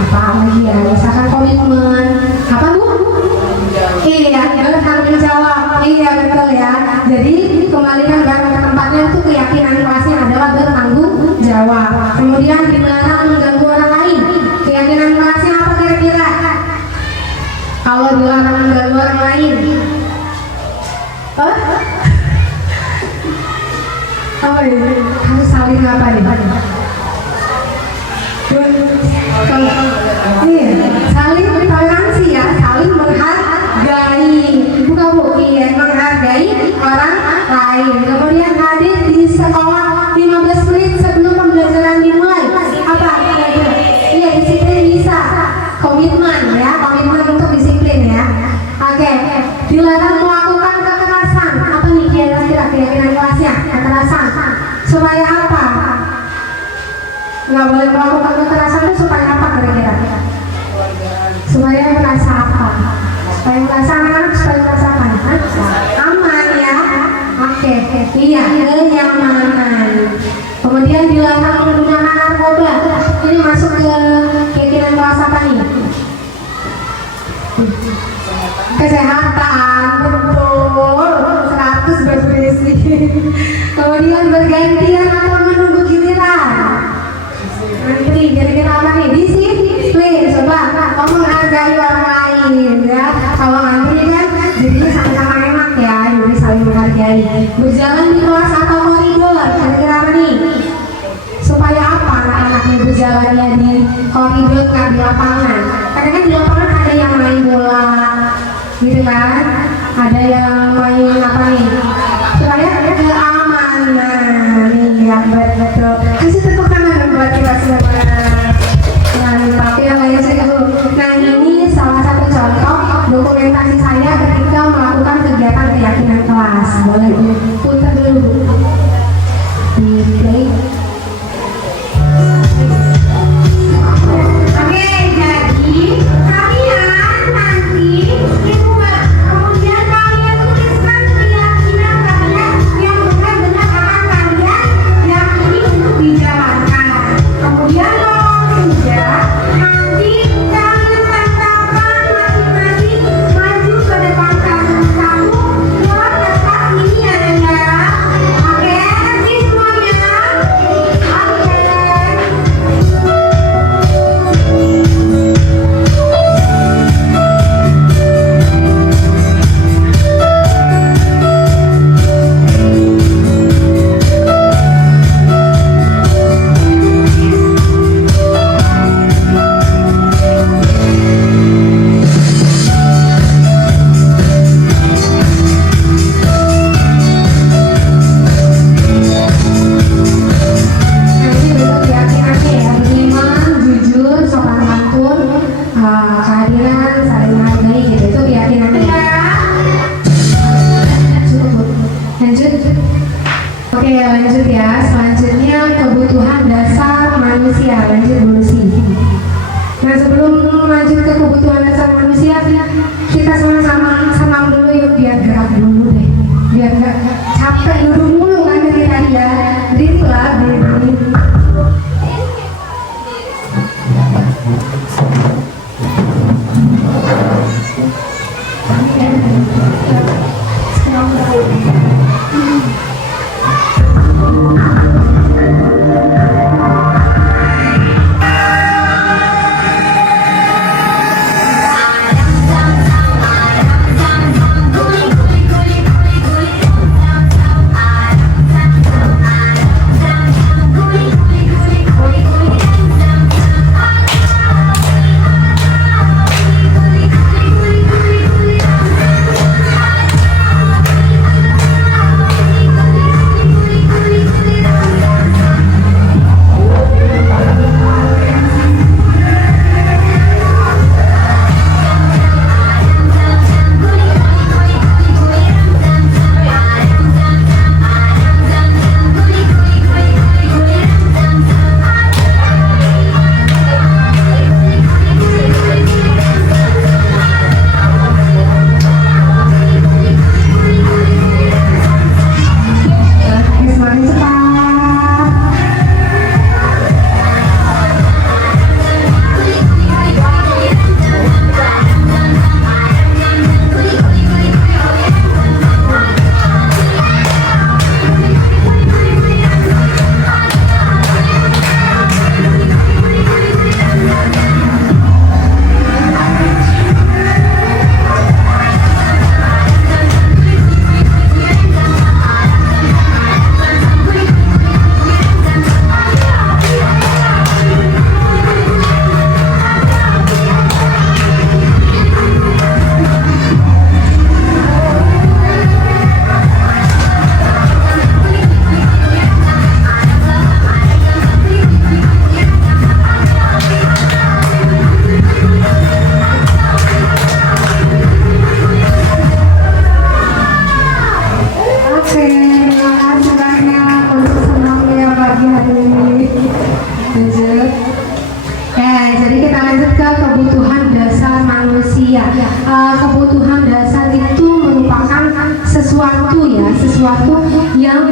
apa lagi ya? Misalkan komitmen, apa Bu? Iya, bertanggung jawab. Iya betul ya. Jadi kembalikan barang ke tempatnya itu keyakinan kelasnya adalah bertanggung jawab. Kemudian dilarang mengganggu orang lain. Keyakinan kelasnya apa kira-kira? Kalau dilarang mengganggu orang lain, apa ini? Harus saling apa nih? Saling toleransi ya, saling menghargai. Bukan Bu, iya, menghargai orang lain. Kemudian hadir di sekolah 15 menit sebelum pembelajaran dimulai. Apa? Iya, disiplin bisa. Komitmen ya, komitmen untuk disiplin ya. Oke, dilarang melakukan kekerasan. Apa nih kira-kira keyakinan kelasnya? Kekerasan. Supaya apa? Nggak boleh melakukan kekerasan itu supaya apa kira-kira? Supaya merasa apa? Supaya merasa aman, supaya merasa apa? Aman ya. Oke, iya, kenyamanan. Kemudian dilarang menggunakan narkoba. Ini masuk ke keyakinan kelas apa nih? Kesehatan, betul, 100 berberisi. Kemudian bergantian atau menunggu giliran. Nanti kira-kira apa nih? Disiplin. Coba kamu menghargai orang lain ya. Kalau nanti kan jadinya sama-sama enak ya, jadi saling menghargai. Berjalan di kelas atau koridor, kira-kira apa nih? Supaya apa anak-anaknya berjalannya di koridor nggak di lapangan? Karena kan di lapangan ada yang main bola, gitu kan? Ada yang main apa nih? Supaya keamanan, ya betul. Kasih tepuk tangan buat kita semua. Mantap ya guys. Nah ini salah satu contoh dokumentasi saya ketika melakukan kegiatan keyakinan kelas. Boleh putar dulu di play. Oke, jadi kalian nanti dibuat, kemudian kalian tuliskan keyakinan kalian yang benar-benar akan kalian yakini untuk dijalankan. Kemudian kalau sudah, nanti kalian tempelkan masing-masing maju ke depan kamu. sesuatu yang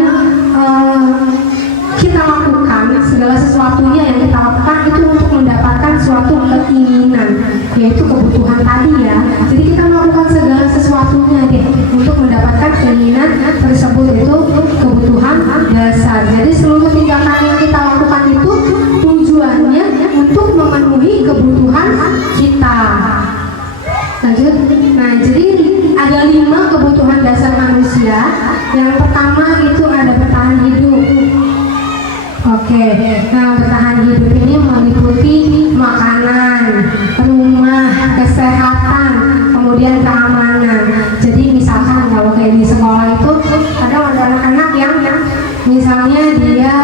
kita lakukan, segala sesuatunya yang kita lakukan itu untuk mendapatkan suatu keinginan, yaitu kebutuhan tadi ya. Jadi kita melakukan segala sesuatunya deh untuk mendapatkan keinginan tersebut, itu kebutuhan dasar. Jadi seluruh tindakan yang kita lakukan itu tujuannya untuk memenuhi kebutuhan kita. Lanjut. Nah, jadi ada 5 kebutuhan dasar manusia. Yang pertama itu ada bertahan hidup. Oke, nah bertahan hidup ini meliputi makanan, rumah, kesehatan, kemudian keamanan. Jadi misalkan kalau kayak di sekolah itu kadang ada anak-anak yang misalnya dia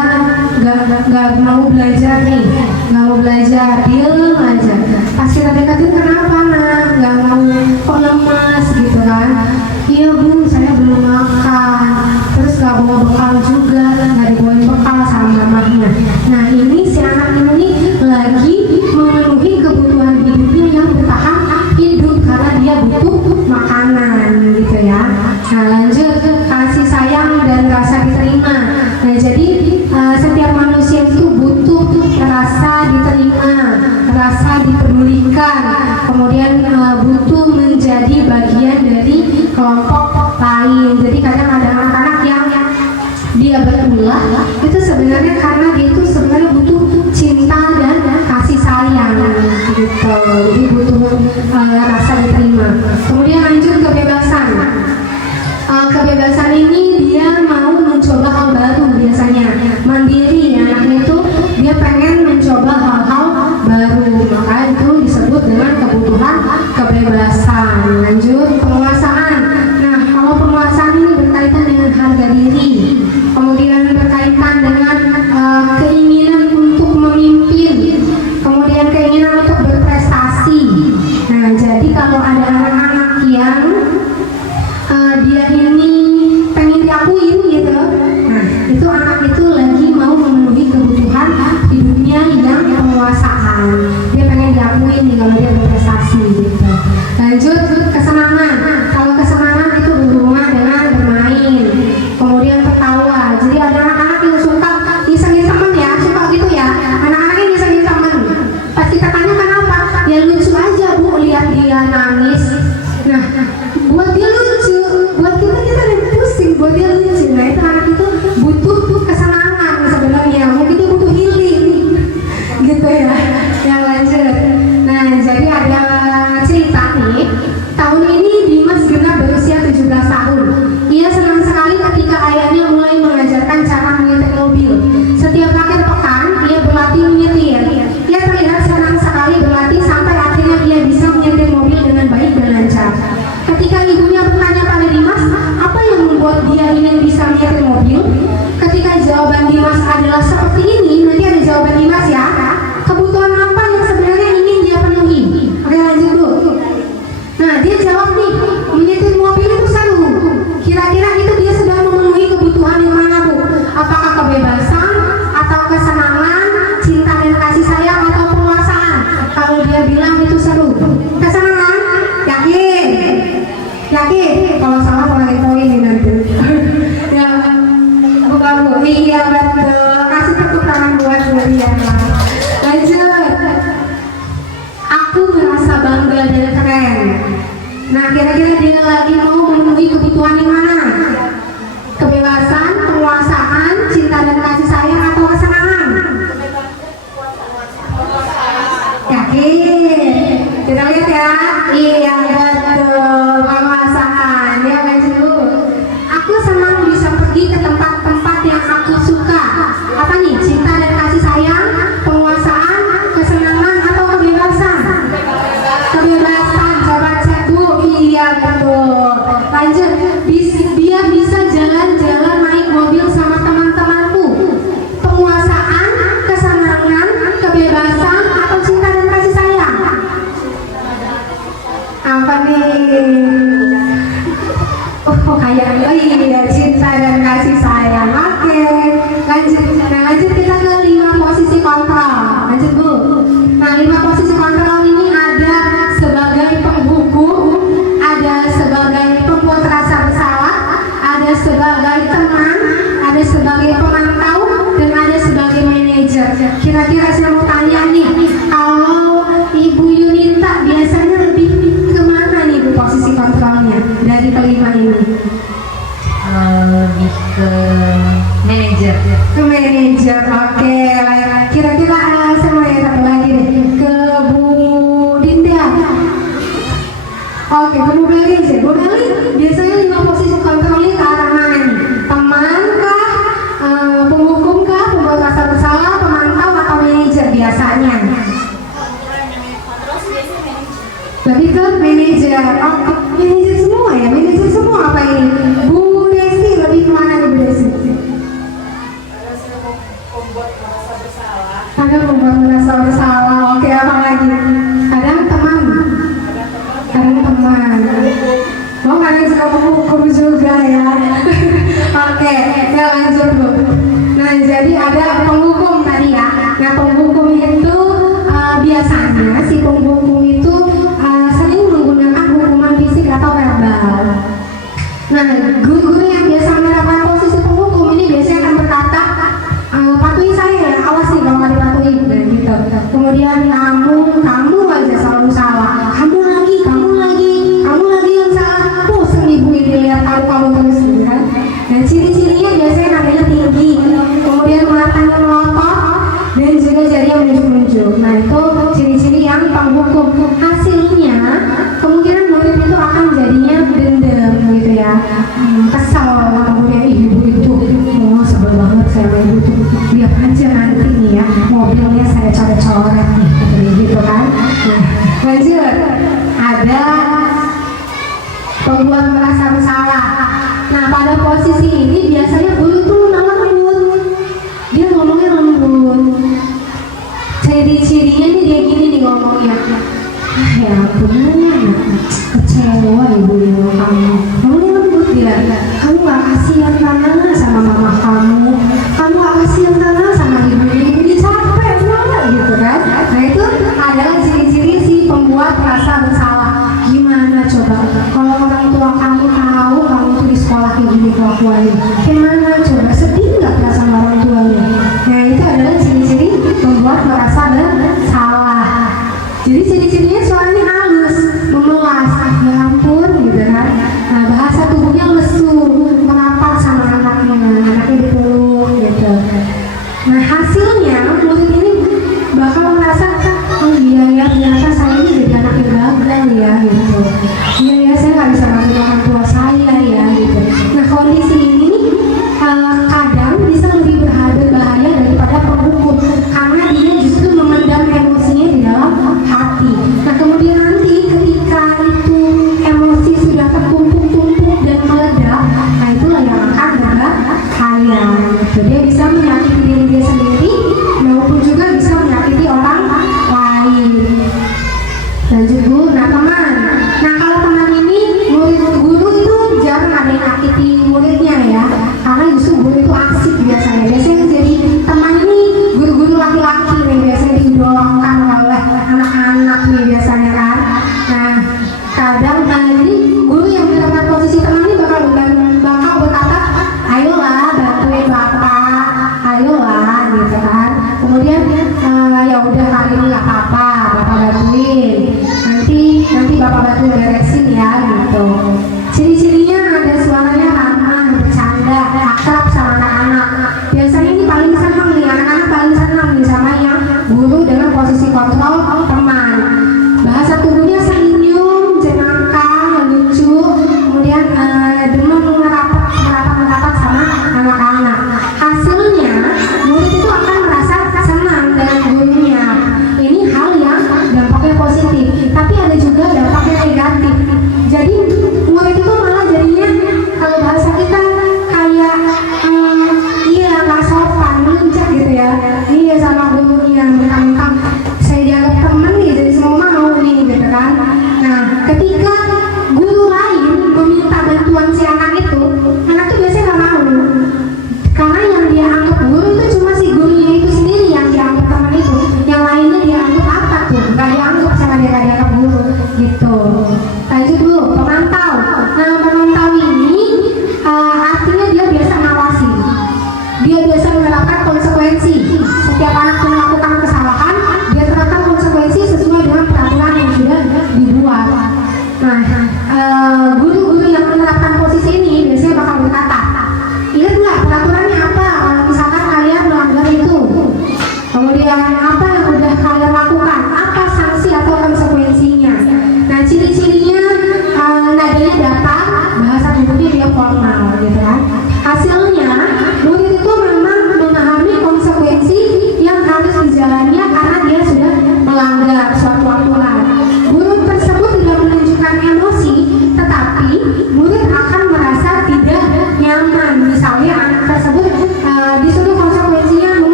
nggak mau belajar nih, nggak mau belajar, diem aja. Pas kita dekatin, kenapa nak? Nggak mau, kok lemas gitu kan? Iya bu, saya belum makan. Terus nggak bawa bekal juga, nggak dibawain bekal sama mamahnya. Nah ini si anak ini lagi memenuhi kebutuhan hidupnya yang bertahan hidup karena dia butuh makanan gitu ya. Nah lanjut, kasih sayang dan rasa diterima. Nah jadi setiap manusia itu butuh rasa diterima, rasa dipedulikan, kemudian butuh menjadi bagian dari kelompok lain. Jadi kadang ada anak-anak yang dia berulah itu sebenarnya karena dia itu sebenarnya butuh cinta dan kasih sayang gitu. Jadi butuh rasa diterima. Kemudian lanjut kebebasan. Kebebasan ini dia mau mencoba hal baru biasanya, mandiri ya, anaknya itu dia pengen mencoba hal-hal baru, maka itu disebut dengan kebutuhan kebebasan. Lanjut penguasaan. Nah kalau penguasaan ini berkaitan dengan harga diri, kemudian berkaitan dengan keinginan untuk memimpin, kemudian keinginan untuk berprestasi. Nah jadi kalau ada anak-anak yang dia ini pengen diakui gitu, nah itu anak itu lagi mau memenuhi kebutuhan hidupnya yang penguasaan. Dia pengen diakui nih kalau dia berprestasi gitu. Lanjut kesenangan. Kalau kesenangan itu berhubungan dengan bermain, kemudian tertawa. Jadi ada anak-anak yang suka isengin temen ya, suka gitu ya. Anak-anaknya isengin temen. Pas kita tanya kenapa, ya lucu aja bu lihat dia nangis. Nah buat dia lucu, buat kita yang pusing, buat dia lucu. Nah itu anak itu butuh kesenangan sebenarnya, mungkin dia butuh healing gitu ya. Yang lanjut. Nah jadi ada cerita nih, tahun ini Dimas genap berusia 17 tahun. Ia senang sekali ketika ayahnya mulai mengajarkan cara menyetir mobil. Setiap akhir pekan ia berlatih menyetir. Ia terlihat senang sekali berlatih sampai akhirnya ia bisa menyetir mobil dengan baik dan lancar. Ketika ibunya bertanya pada Dimas, apa yang membuat dia ingin bisa menyetir mobil? Ketika jawaban Dimas adalah seperti ini, nanti ada jawaban Dimas ya. Kebutuhan apa yang sebenarnya ingin dia penuhi? Oke lanjut dulu. Nah dia jawab nih, menyetir mobil itu seru. Kira-kira itu dia sudah memenuhi kebutuhan yang mana bu? Apakah kebebasan, atau kesenangan, cinta dan kasih sayang, atau penguasaan? Kalau dia bilang itu seru, kesenangan, yakin? Yakin? Kalau salah boleh poin nanti. Ya, bukan bu. Iya betul. Kasih tepuk tangan buat dia. Lanjut. Aku merasa bangga dan keren. Nah, kira-kira dia lagi mau memenuhi kebutuhan yang mana? Kebebasan, penguasaan, cinta dan kasih sayang, atau kesenangan? Yakin? Kita lihat ya. Iya betul, penguasaan. Ya lanjut. Aku senang bisa pergi ke tempat-tempat yang aku suka. Apa nih? Cinta dan kasih sayang, penguasaan, kesenangan, atau kebebasan? Kebebasan. Coba cek bu. Iya betul. Lanjut. Biar bisa jalan-jalan naik mobil sama teman-temanku. Penguasaan, kesenangan, kebebasan, atau cinta dan kasih sayang? Apa nih? Oh kayak iya, cinta dan kasih sayang. Oke, lanjut. Nah lanjut kita ke 5 posisi kontrol. Lanjut bu. Nah 5 posisi kontrol ini ada sebagai penghukum, ada sebagai pembuat rasa kelima ini? Lebih ke manajer. Ke manajer, oke. Kira-kira sama ya satu lagi deh. Ke Bu Dinda. Oke, ke Bu Meli aja. Bu Meli biasanya 5 posisi kontrolnya ke arah mana nih? Teman kah? Penghukum kah? Pembuat rasa bersalah? Pemantau atau manajer biasanya? Lebih ke manajer. Oh, manajer semua ya? Manajer semua apa ini? Bu Desi lebih kemana nih Bu Desi? Kadang membuat merasa bersalah. Oke, apa lagi? Kadang teman. Kadang teman. Oh, kadang suka menghukum juga ya. Oke, ya lanjut Bu. Nah, jadi ada penghukum tadi ya. Nah, penghukum itu biasanya si penghukum itu sering menggunakan hukuman fisik atau verbal. Nah, guru-guru yang biasa menerapkan posisi penghukum ini biasanya akan berkata, patuhi saya ya, awas nih kalau nggak dipatuhi, nah, gitu. Kemudian kamu aja selalu salah, kamu lagi yang salah, bosan ibu ini lihat kamu terus gitu kan. Dan ciri-cirinya biasanya namanya tinggi, kemudian matanya melotot, dan juga jarinya menunjuk-nunjuk. Nah, itu ciri-ciri yang penghukum. Hasilnya kemungkinan murid itu akan jadinya dendam gitu ya, kesal, kemudian ibu itu sebel banget saya ibu itu, lihat aja nanti nih ya mobilnya saya coret-coret nih gitu kan. Nah, lanjut, ada pembuat merasa bersalah. Nah, pada posisi ini biasanya guru itu lembut, dia ngomongnya lembut. Ciri-cirinya nih dia gini nih ngomongnya, ya ampun, kecewa ibu kamu. Ngomongnya lembut dia, kamu gak kasihan tanah sama mama kamu gak kasihan tanah sama ibu ini capek banget gitu kan. Nah, itu adalah ciri-ciri si pembuat merasa bersalah. Gimana coba kalau orang tua kamu tahu kamu tuh di sekolah kayak gini kelakuannya, gimana coba, sedih nggak perasaan orang tuanya? Nah, itu adalah ciri-ciri pembuat merasa bersalah. Jadi ciri-cirinya suaranya halus, memelas, ya ampun gitu kan. Nah, bahasa tubuhnya lesu, merapat sama anaknya dipeluk gitu. Nah, hasilnya murid ini bakal merasa, oh iya ya, ternyata saya ini jadi anak yang gagal ya gitu. Iya ya, saya nggak bisa bantu orang tua saya ya gitu. Nah, kondisi ini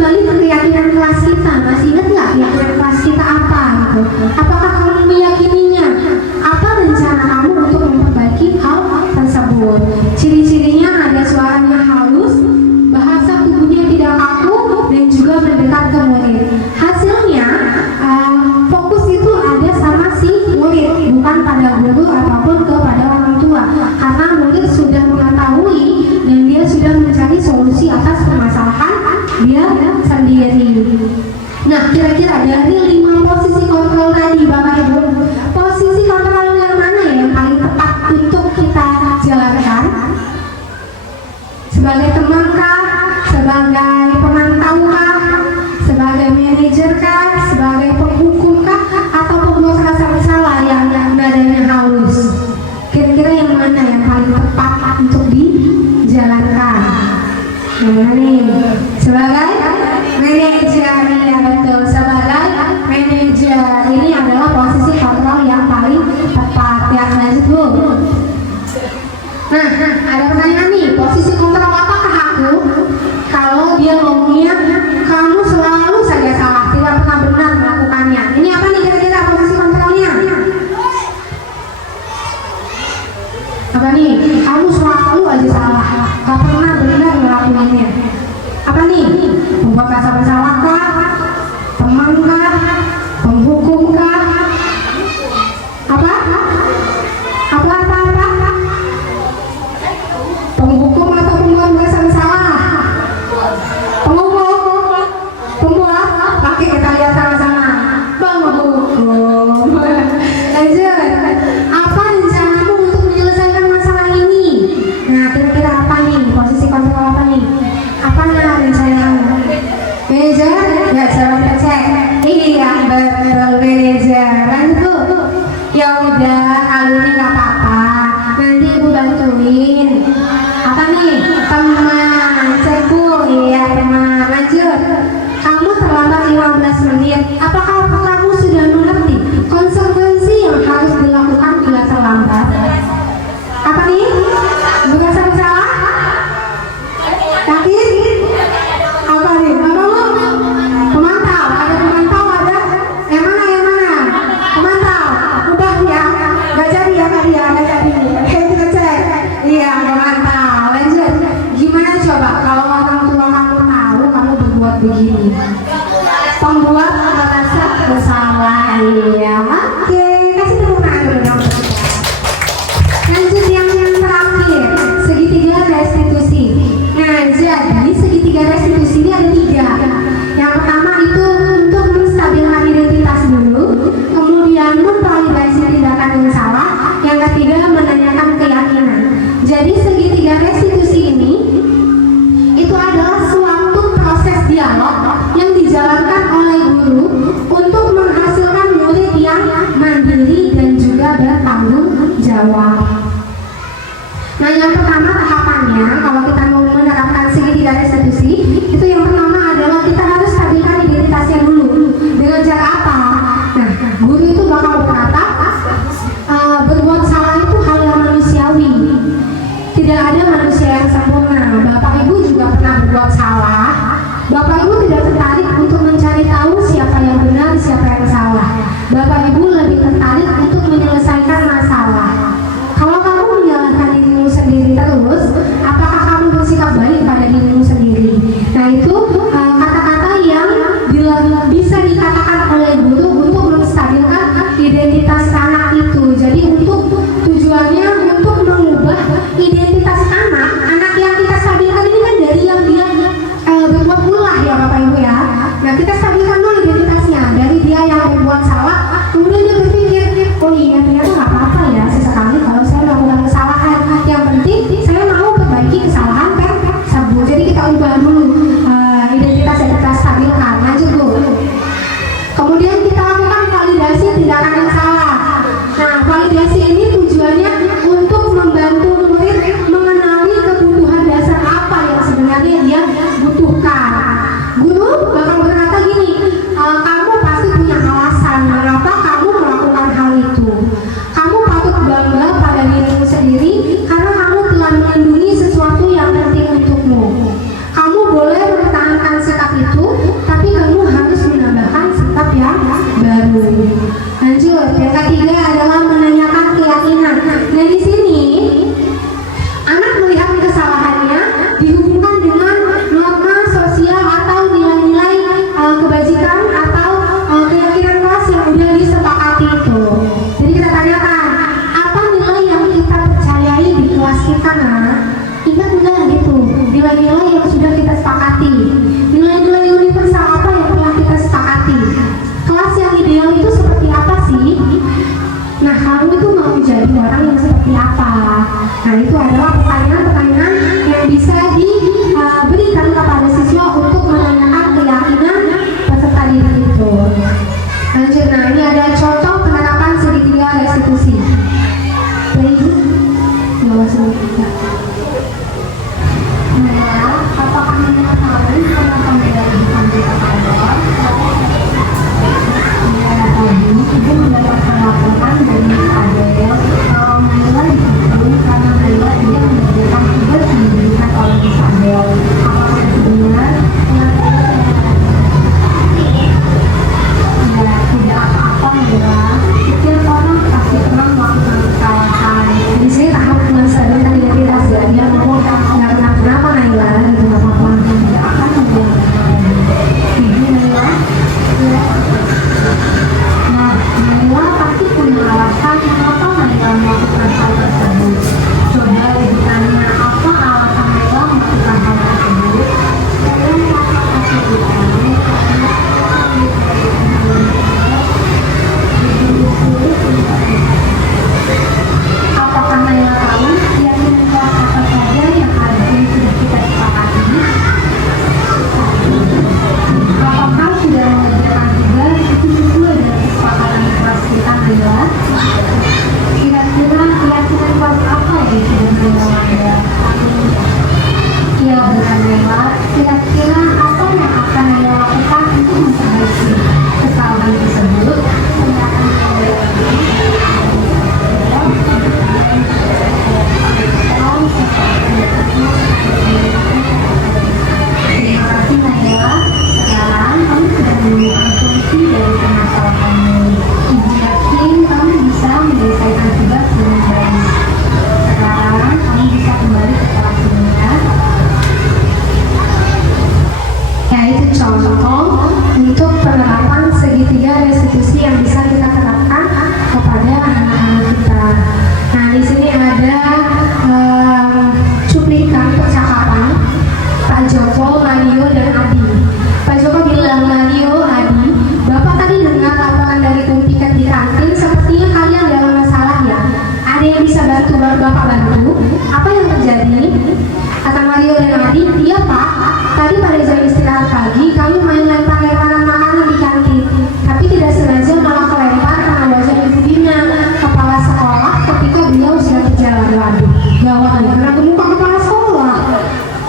kembali ke keyakinan kelas kita. Masih ingat nggak keyakinan kelas kita apa gitu? Apakah kamu meyakininya? Apa rencana kamu untuk memperbaiki hal tersebut? Ciri-cirinya ada suaranya halus, bahasa tubuhnya tidak kaku, dan juga mendekat ke murid. Hasilnya fokus itu ada sama si murid, bukan pada guru ataupun kepada orang tua, karena murid sudah mengetahui dan dia sudah mencari solusi atas permasalahan dia sendiri. Nah, kira-kira dari 5 posisi kontrol tadi, Bapak Ibu, posisi kontrol yang mana ya yang paling tepat untuk kita jalankan? Sebagai teman kah? Sebagai pemantau kah? Sebagai manajer kah? Sebagai penghukum kah? Atau pembuat rasa bersalah yang nadanya halus? Kira-kira yang mana yang paling tepat untuk dijalankan? Yang mana nih? Sebagai manajer, ya betul. Sebagai manajer, ini adalah posisi kontrol yang paling tepat. Ya, lanjut Bu. Nah, ada pertanyaan nih, posisi kontrol apakah aku? Kalau dia ngomongnya, kamu selalu saja salah, tidak pernah benar melakukannya. Ini apa nih kira-kira posisi kontrolnya? Apa nih? Kamu selalu aja salah, gak pernah benar melakukannya. Apa nih? Membuat rasa bersalah kah? Teman kah? Penghukum kah? Apa? Apa? Penghukum atau pembuat merasa bersalah? Penghukum? Pembuat? Oke, kita lihat sama-sama. Penghukum. Lanjut. Apa rencanamu untuk menyelesaikan masalah ini? Nah, kira-kira apa nih? Posisi kontrol apa nih? Apa nah rencanamu? Manajer? Ya, coba kita cek. Iya, betul manajer. Lanjut. Ya udah, kali ini gak apa-apa. Nanti ibu bantuin. Apa nih? Teman. Cek Bu. Iya, teman. Lanjut. Kamu terlambat 15 menit. Apakah kamu sudah mengerti konsekuensi yang harus dilakukan bila terlambat? Apa nih? Bukan salah? Yakin? Apa nih? Apa Bu? Pemantau. Ada pemantau, ada? Yang mana? Pemantau. Udah ya? Gak jadi ya tadi ya? Gak jadi. Kita cek. Iya, pemantau. Lanjut. Gimana coba kalau orang tua kamu tahu kamu berbuat begini? Pembuat merasa bersalah. Iya. Oke. Kasih tepuk tangan dulu dong. Lanjut yang terakhir, segitiga restitusi. Nah, jadi segitiga restitusi ini ada 3. Yang pertama itu untuk menstabilkan identitas dulu, kemudian memvalidasi tindakan yang salah, yang ketiga menanyakan keyakinan. Jadi segitiga restitusi ini itu adalah suatu proses dialog yang dijalankan oleh guru untuk menghasilkan murid yang mandiri dan juga bertanggung jawab. Nah, yang pertama tahapannya kalau kita mau menerapkan segitiga restitusi, itu yang pertama adalah kita harus stabilkan identitasnya dulu. Dengan cara apa? Nah, guru itu bakal berkata, berbuat salah itu hal yang manusiawi. Tidak ada manusia yang sempurna. Bapak Ibu juga pernah berbuat salah. Bapak Ibu tidak tertarik untuk mencari tahu siapa yang benar, siapa yang salah. Bapak Ibu lebih tertarik untuk menyelesaikan masalah. Kalau kamu menyalahkan dirimu sendiri terus, apakah kamu bersikap baik pada dirimu sendiri? Nah, itu kata-kata yang bisa dikatakan oleh guru untuk menstabilkan identitas anak itu. Jadi untuk tujuannya untuk mengubah identitas anak yang kita stabilkan ini kan dari yang dia berbuat ulah ya Bapak Ibu ya. Nah, kita stabilkan dulu identitasnya dari dia yang berbuat salah, kemudian dia berpikir, oh iya ternyata nggak apa-apa ya sesekali kalau saya melakukan kesalahan. Yang penting saya mau perbaiki kesalahan tersebut. Jadi kita ubah dulu identitas yang kita stabilkan. Lanjut Bu. Kemudian kita lakukan validasi tindakan yang salah. Nah, validasi ini tujuannya untuk membantu murid mengenali kebutuhan dasar apa yang sebenarnya dia butuhkan. Guru bakal berkata gini, Lanjut, yang ketiga adalah menanyakan keyakinan. Nah di sini anak melihat kesalahannya dihubungkan dengan norma sosial atau nilai-nilai kebajikan atau keyakinan kelas yang sudah disepakati itu. Jadi kita tanyakan, apa nilai yang kita percayai di kelas kita? Nah, ingat nggak gitu, nilai-nilai yang sudah kita sepakati, nilai-nilai universal apa yang telah kita sepakati. Kelas yang ideal itu seperti apa sih? Nah, kamu itu mau jadi orang yang seperti apa? Nah, itu adalah pertanyaan-pertanyaan yang bisa diberikan kepada siswa untuk menanyakan keyakinan peserta didik itu. Lanjut, nah ini ada contoh penerapan segitiga restitusi. Baik, jawab segitiga. Nah, apakah mengetahui kenapa menjadikan kita pada tadi ibu mendapatkan laporan dari Adel kalau Naila dihukum karena Naila dia mengerjakan tugas yang diberikan oleh Miss Adel. Apakah itu benar? Ya, tidak apa-apa Naila. Setiap orang pasti pernah melakukan kesalahan. Di sini tahap pengasaran tadi dari rahasia dia ngomong nggak kenapa Naila gitu, nggak apa-apa, tidak akan mengulangi. Ibu Naila, ya. Nah, Naila pasti punya alasan kenapa Naila melakukan hal tersebut. Coba ditanya apa alasan Naila melakukan hal tersebut. Kalian kasih ditanya apakah Naila tahu keyakinan kelas apa saja yang ada yang sudah kita sepakati? Apakah sudah mengerjakan tugas itu sesuai dengan kesepakatan kelas kita Naila? Kira-kira keyakinan kelas apa yang sudah Naila langgar? Ya benar Naila. Kira-kira apa yang akan Naila lakukan untuk memperbaiki kesalahan tersebut? Terima kasih Naila. Sekarang kamu sudah menemukan solusi dari permasalahanmu. Ibu yakin kamu bisa menyelesaikan tugas dengan baik. Sekarang kamu bisa kembali ke kelas dunia. Ya, itu contoh untuk penerapan segitiga restitusi yang bisa kita terapkan kepada anak-anak kita. Nah, di sini ada cuplikan percakapan Pak Joko, Mario, dan Adi. Pak Joko bilang, Mario, Adi, Bapak tadi dengar laporan dari tiket di kantin, sepertinya kalian dalam masalah ya. Ada yang bisa bantu Bapak bantu? Apa yang terjadi? Kata Mario dan Adi, iya Pak, tadi pada jam istirahat pagi kami main lempar-lemparan makanan di kantin, tapi tidak sengaja malah kelempar karena wajah Ibu Dina, kepala sekolah, ketika beliau sedang berjalan. Waduh, gawat nih, kena ke muka kepala sekolah.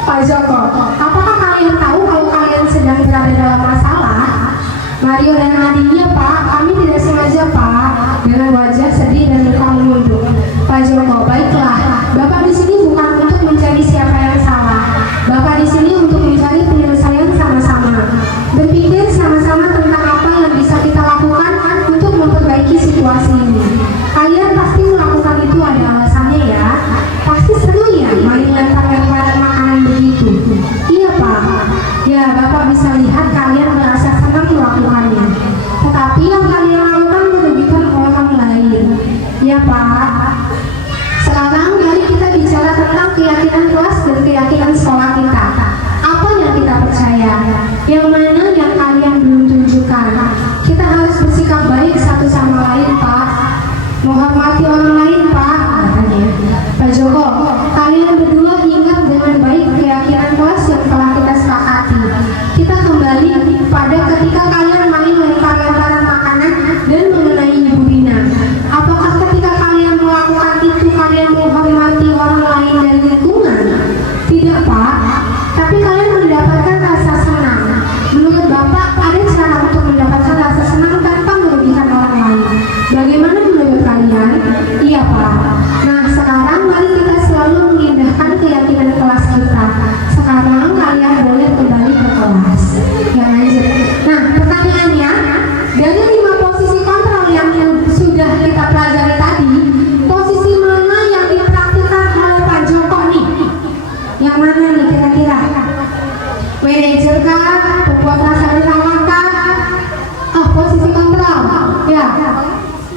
Pak Joko, apakah kalian tahu kalau kalian sedang berada dalam masalah? Mario dan Adi, iya Pak, kami tidak sengaja Pak, dengan wajah sedih dan muka menunduk. Pak Joko, baiklah, Bapak di sini bukan untuk mencari siapa yang salah. Bapak di sini untuk mencari penyelesaian sama-sama. Berpikir sama-sama tentang apa yang bisa kita lakukan untuk memperbaiki situasi ini. Kalian pasti melakukan itu ada alasannya ya. Pasti seru ya main lempar-lemparan makanan begitu. Iya Pak. Ya, Bapak bisa lihat kalian merasa senang melakukannya.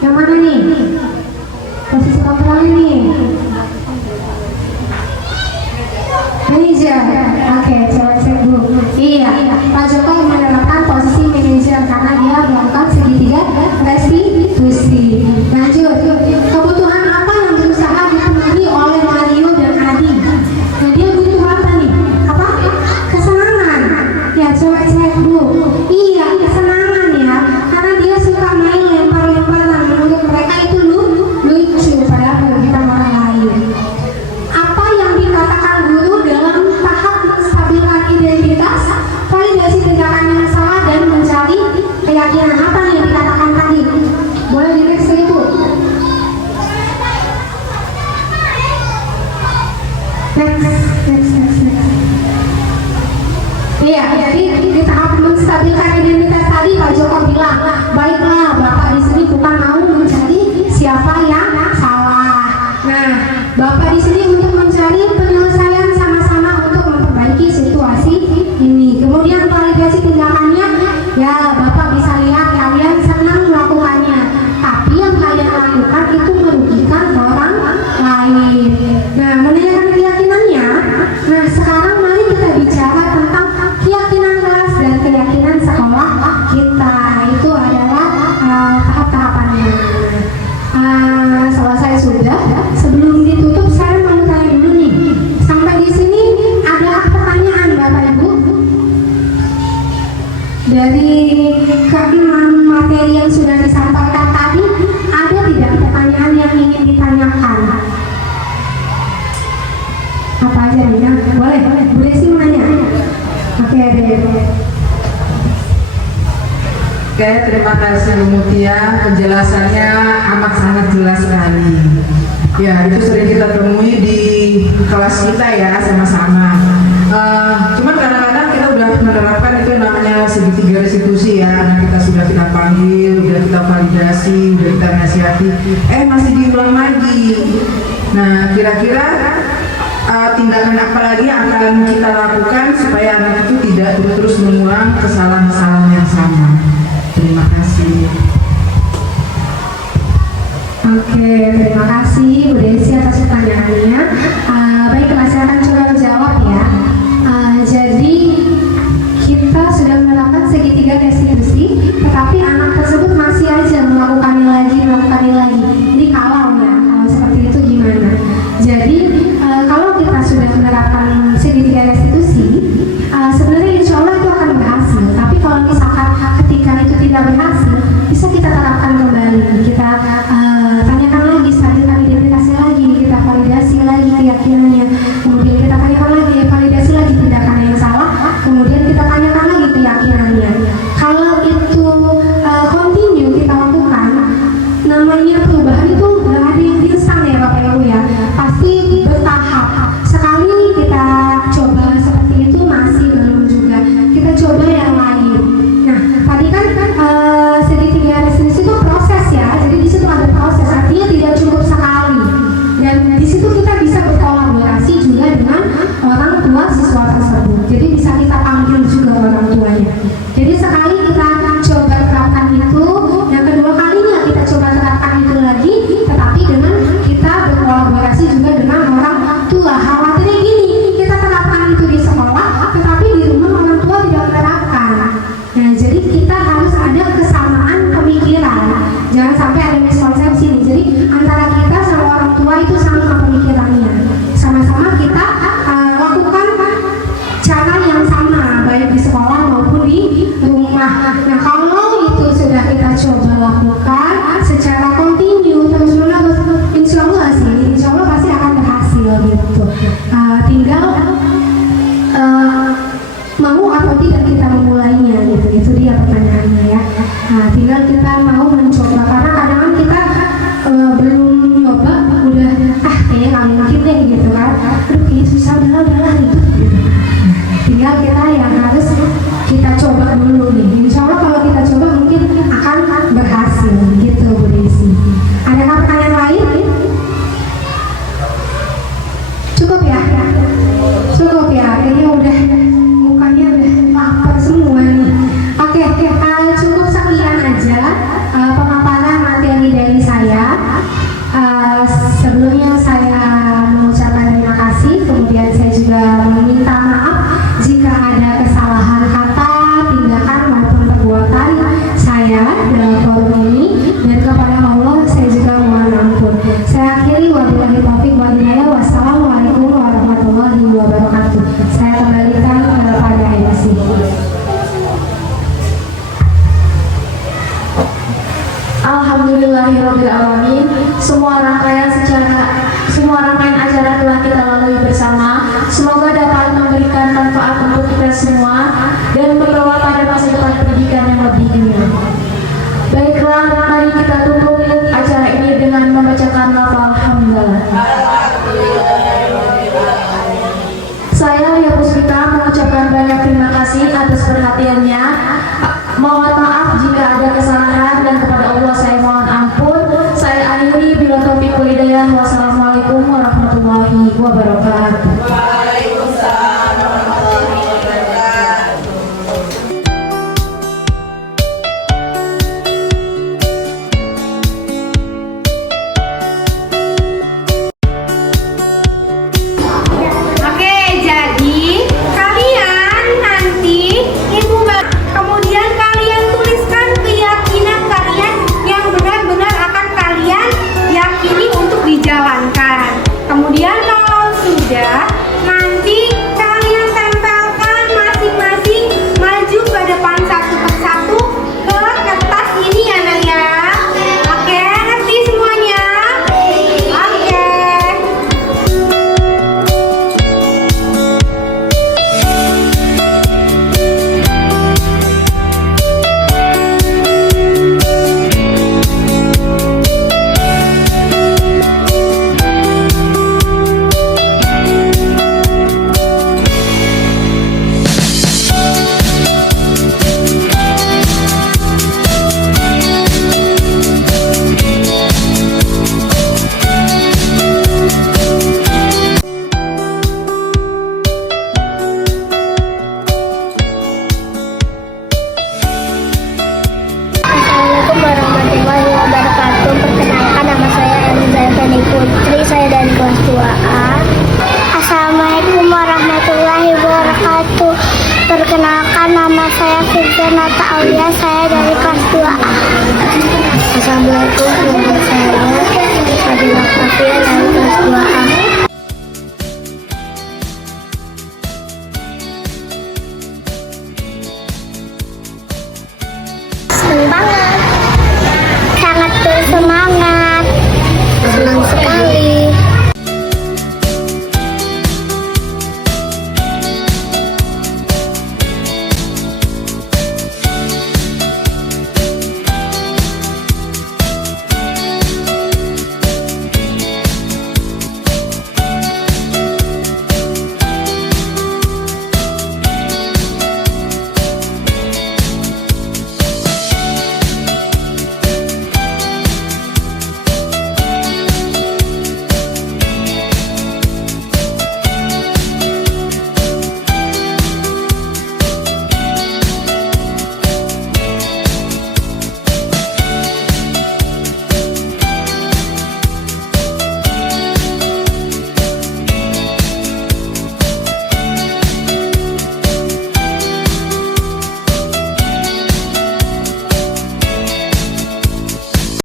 Yang mana nih? Posisi kontrolnya nih. Manajer. Oke, coba cek dulu. Iya, Pak Joko menerapkan posisi manajer karena dia melakukan segitiga restitusi. Lanjut. Kebutuhan apa yang berusaha dipenuhi oleh Mario dan Adi? Nah, dia butuh apa nih? Apa? Kesenangan. Ya, coba cek dulu. Iya, kesenangan ya. Karena dia suka main lempar-lemparan. Menurut mereka itu lucu padahal merugikan orang lain. Apa yang dikatakan guru dalam tahap menstabilkan identitas, validasi tindakan yang salah dan mencari keyakinan? Apa yang dikatakan tadi? Boleh di next lagi, Bu? Next. Iya, jadi di tahap menstabilkan identitas tadi Pak Joko bilang, baiklah Bapak di sini bukan mau mencari siapa yang salah. Nah, Bapak di sini untuk mencari penyelesaian sama-sama untuk memperbaiki situasi ini. Kemudian validasi tindakannya, ya Bapak bisa lihat kalian senang melakukannya, tapi yang kalian lakukan itu merugikan orang lain. Nah, menanyakan keyakinannya. Nah, sekarang mari kita bicara tentang keyakinan kelas dan keyakinan sekolah kita. Itu adalah tahap-tahapannya. Selesai sudah. Sebelum ditutup saya mau tanya dulu nih. Sampai di sini ada pertanyaan Bapak Ibu? Dari keenam materi yang sudah disampaikan tadi, ada tidak pertanyaan yang ingin ditanyakan? Apa aja nih? Boleh. Bu Desi mau nanya? Oke, Oke, terima kasih Bu Mutia, penjelasannya amat sangat jelas sekali. Ya, itu sering kita temui di kelas kita ya, sama-sama. Cuman kadang-kadang kita udah menerapkan itu yang namanya segitiga restitusi ya. Anak kita sudah kita panggil, udah kita validasi, udah kita nasihati, masih diulang lagi. Nah, kira-kira tindakan apa lagi yang akan kita lakukan supaya anak itu tidak terus mengulang kesalahan-kesalahan yang sama? Terima kasih. Oke, terima kasih Bu Desi atas pertanyaannya. Baiklah, saya akan coba menjawab ya. Jadi kita sudah menerapkan segitiga restitusi, tetapi anak tersebut masih aja melakukannya lagi. Ini kalau ya, kalau seperti itu gimana? Jadi kalau kita sudah menerapkan segitiga restitusi, sebenarnya insya Allah itu akan berhasil. Tapi kalau misalkan ketika itu tidak berhasil, bisa kita terapkan kembali. Kita tanyakan lagi, stabilkan identitasnya lagi, kita validasi lagi keyakinannya, kemudian kita tanyakan lagi, validasi lagi tindakan yang salah, kemudian kita tanyakan lagi keyakinannya. Kalau itu continue kita lakukan, namanya perubahan itu nggak ada yang instan ya Bapak Ibu ya, pasti bertahap. Sekali kita coba seperti itu masih belum juga, kita coba yang lain. Nah, tadi kan segitiga restitusi itu proses ya, jadi di situ ada proses, artinya tidak cukup sekali. Dan di situ kita bisa berkolaborasi juga dengan orang tua siswa tersebut. Jadi bisa kita panggil juga orang tuanya. Jadi sekali kita coba terapkan itu, yang kedua kalinya kita coba terapkan itu lagi, tetapi dengan kita berkolaborasi juga dengan orang tua. Khawatirnya gini, kita terapkan itu di sekolah, tetapi di rumah orang tua tidak menerapkan. Nah, jadi kita harus ada kesamaan pemikiran. Jangan sampai ada miskonsepsi nih. Jadi antara kita sama orang tua itu sama pemikirannya. Sama-sama kita lakukan cara yang sama, baik di sekolah maupun di rumah. Nah, kalau itu sudah kita coba lakukan secara kontinu terus-menerus, insya Allah pasti akan berhasil gitu. Tinggal mau atau tidak kita memulainya gitu. Itu dia pertanyaannya ya. Tinggal kita mau mencoba, karena kadang kita belum nyoba udah kayaknya nggak mungkin deh gitu kan. Kayaknya susah, udahlah gitu. Tinggal kita yang harus kita coba dulu nih. Insya Allah kalau Alhamdulillahirobbilalamin. Semua rangkaian acara telah kita lalui bersama. Semoga dapat memberikan manfaat untuk kita semua dan membawa pada masa depan pendidikan yang lebih indah. Baiklah, mari kita tutup acara ini dengan membacakan lafal hamdalah. Saya Lia Puspita mengucapkan banyak terima kasih atas perhatiannya. Mohon maaf jika ada kesalahan dan kepada Allah saya mohon ampun. Saya akhiri bila taufiq wal hidayah. Wassalamualaikum warahmatullahi wabarakatuh. Waalaikumsalam warahmatullahi wabarakatuh. Oke, jadi kalian nanti kemudian kalian tuliskan keyakinan kalian yang benar-benar akan kalian yakini untuk dijalankan. Kemudian kalau sudah, nanti kalian tempelkan masing-masing maju ke depan satu persatu ke kertas ini ya Nak ya. Oke, ngerti semuanya? Oke. Assalamualaikum warahmatullahi wabarakatuh. Perkenalkan, nama saya Elizabeth Putri, saya dari kelas 2A. Assalamualaikum warahmatullahi wabarakatuh. Perkenalkan, nama saya Firjanata Aulia, saya dari kelas 2A. Assalamualaikum, nama saya Fadila Kafia dari kelas 2A.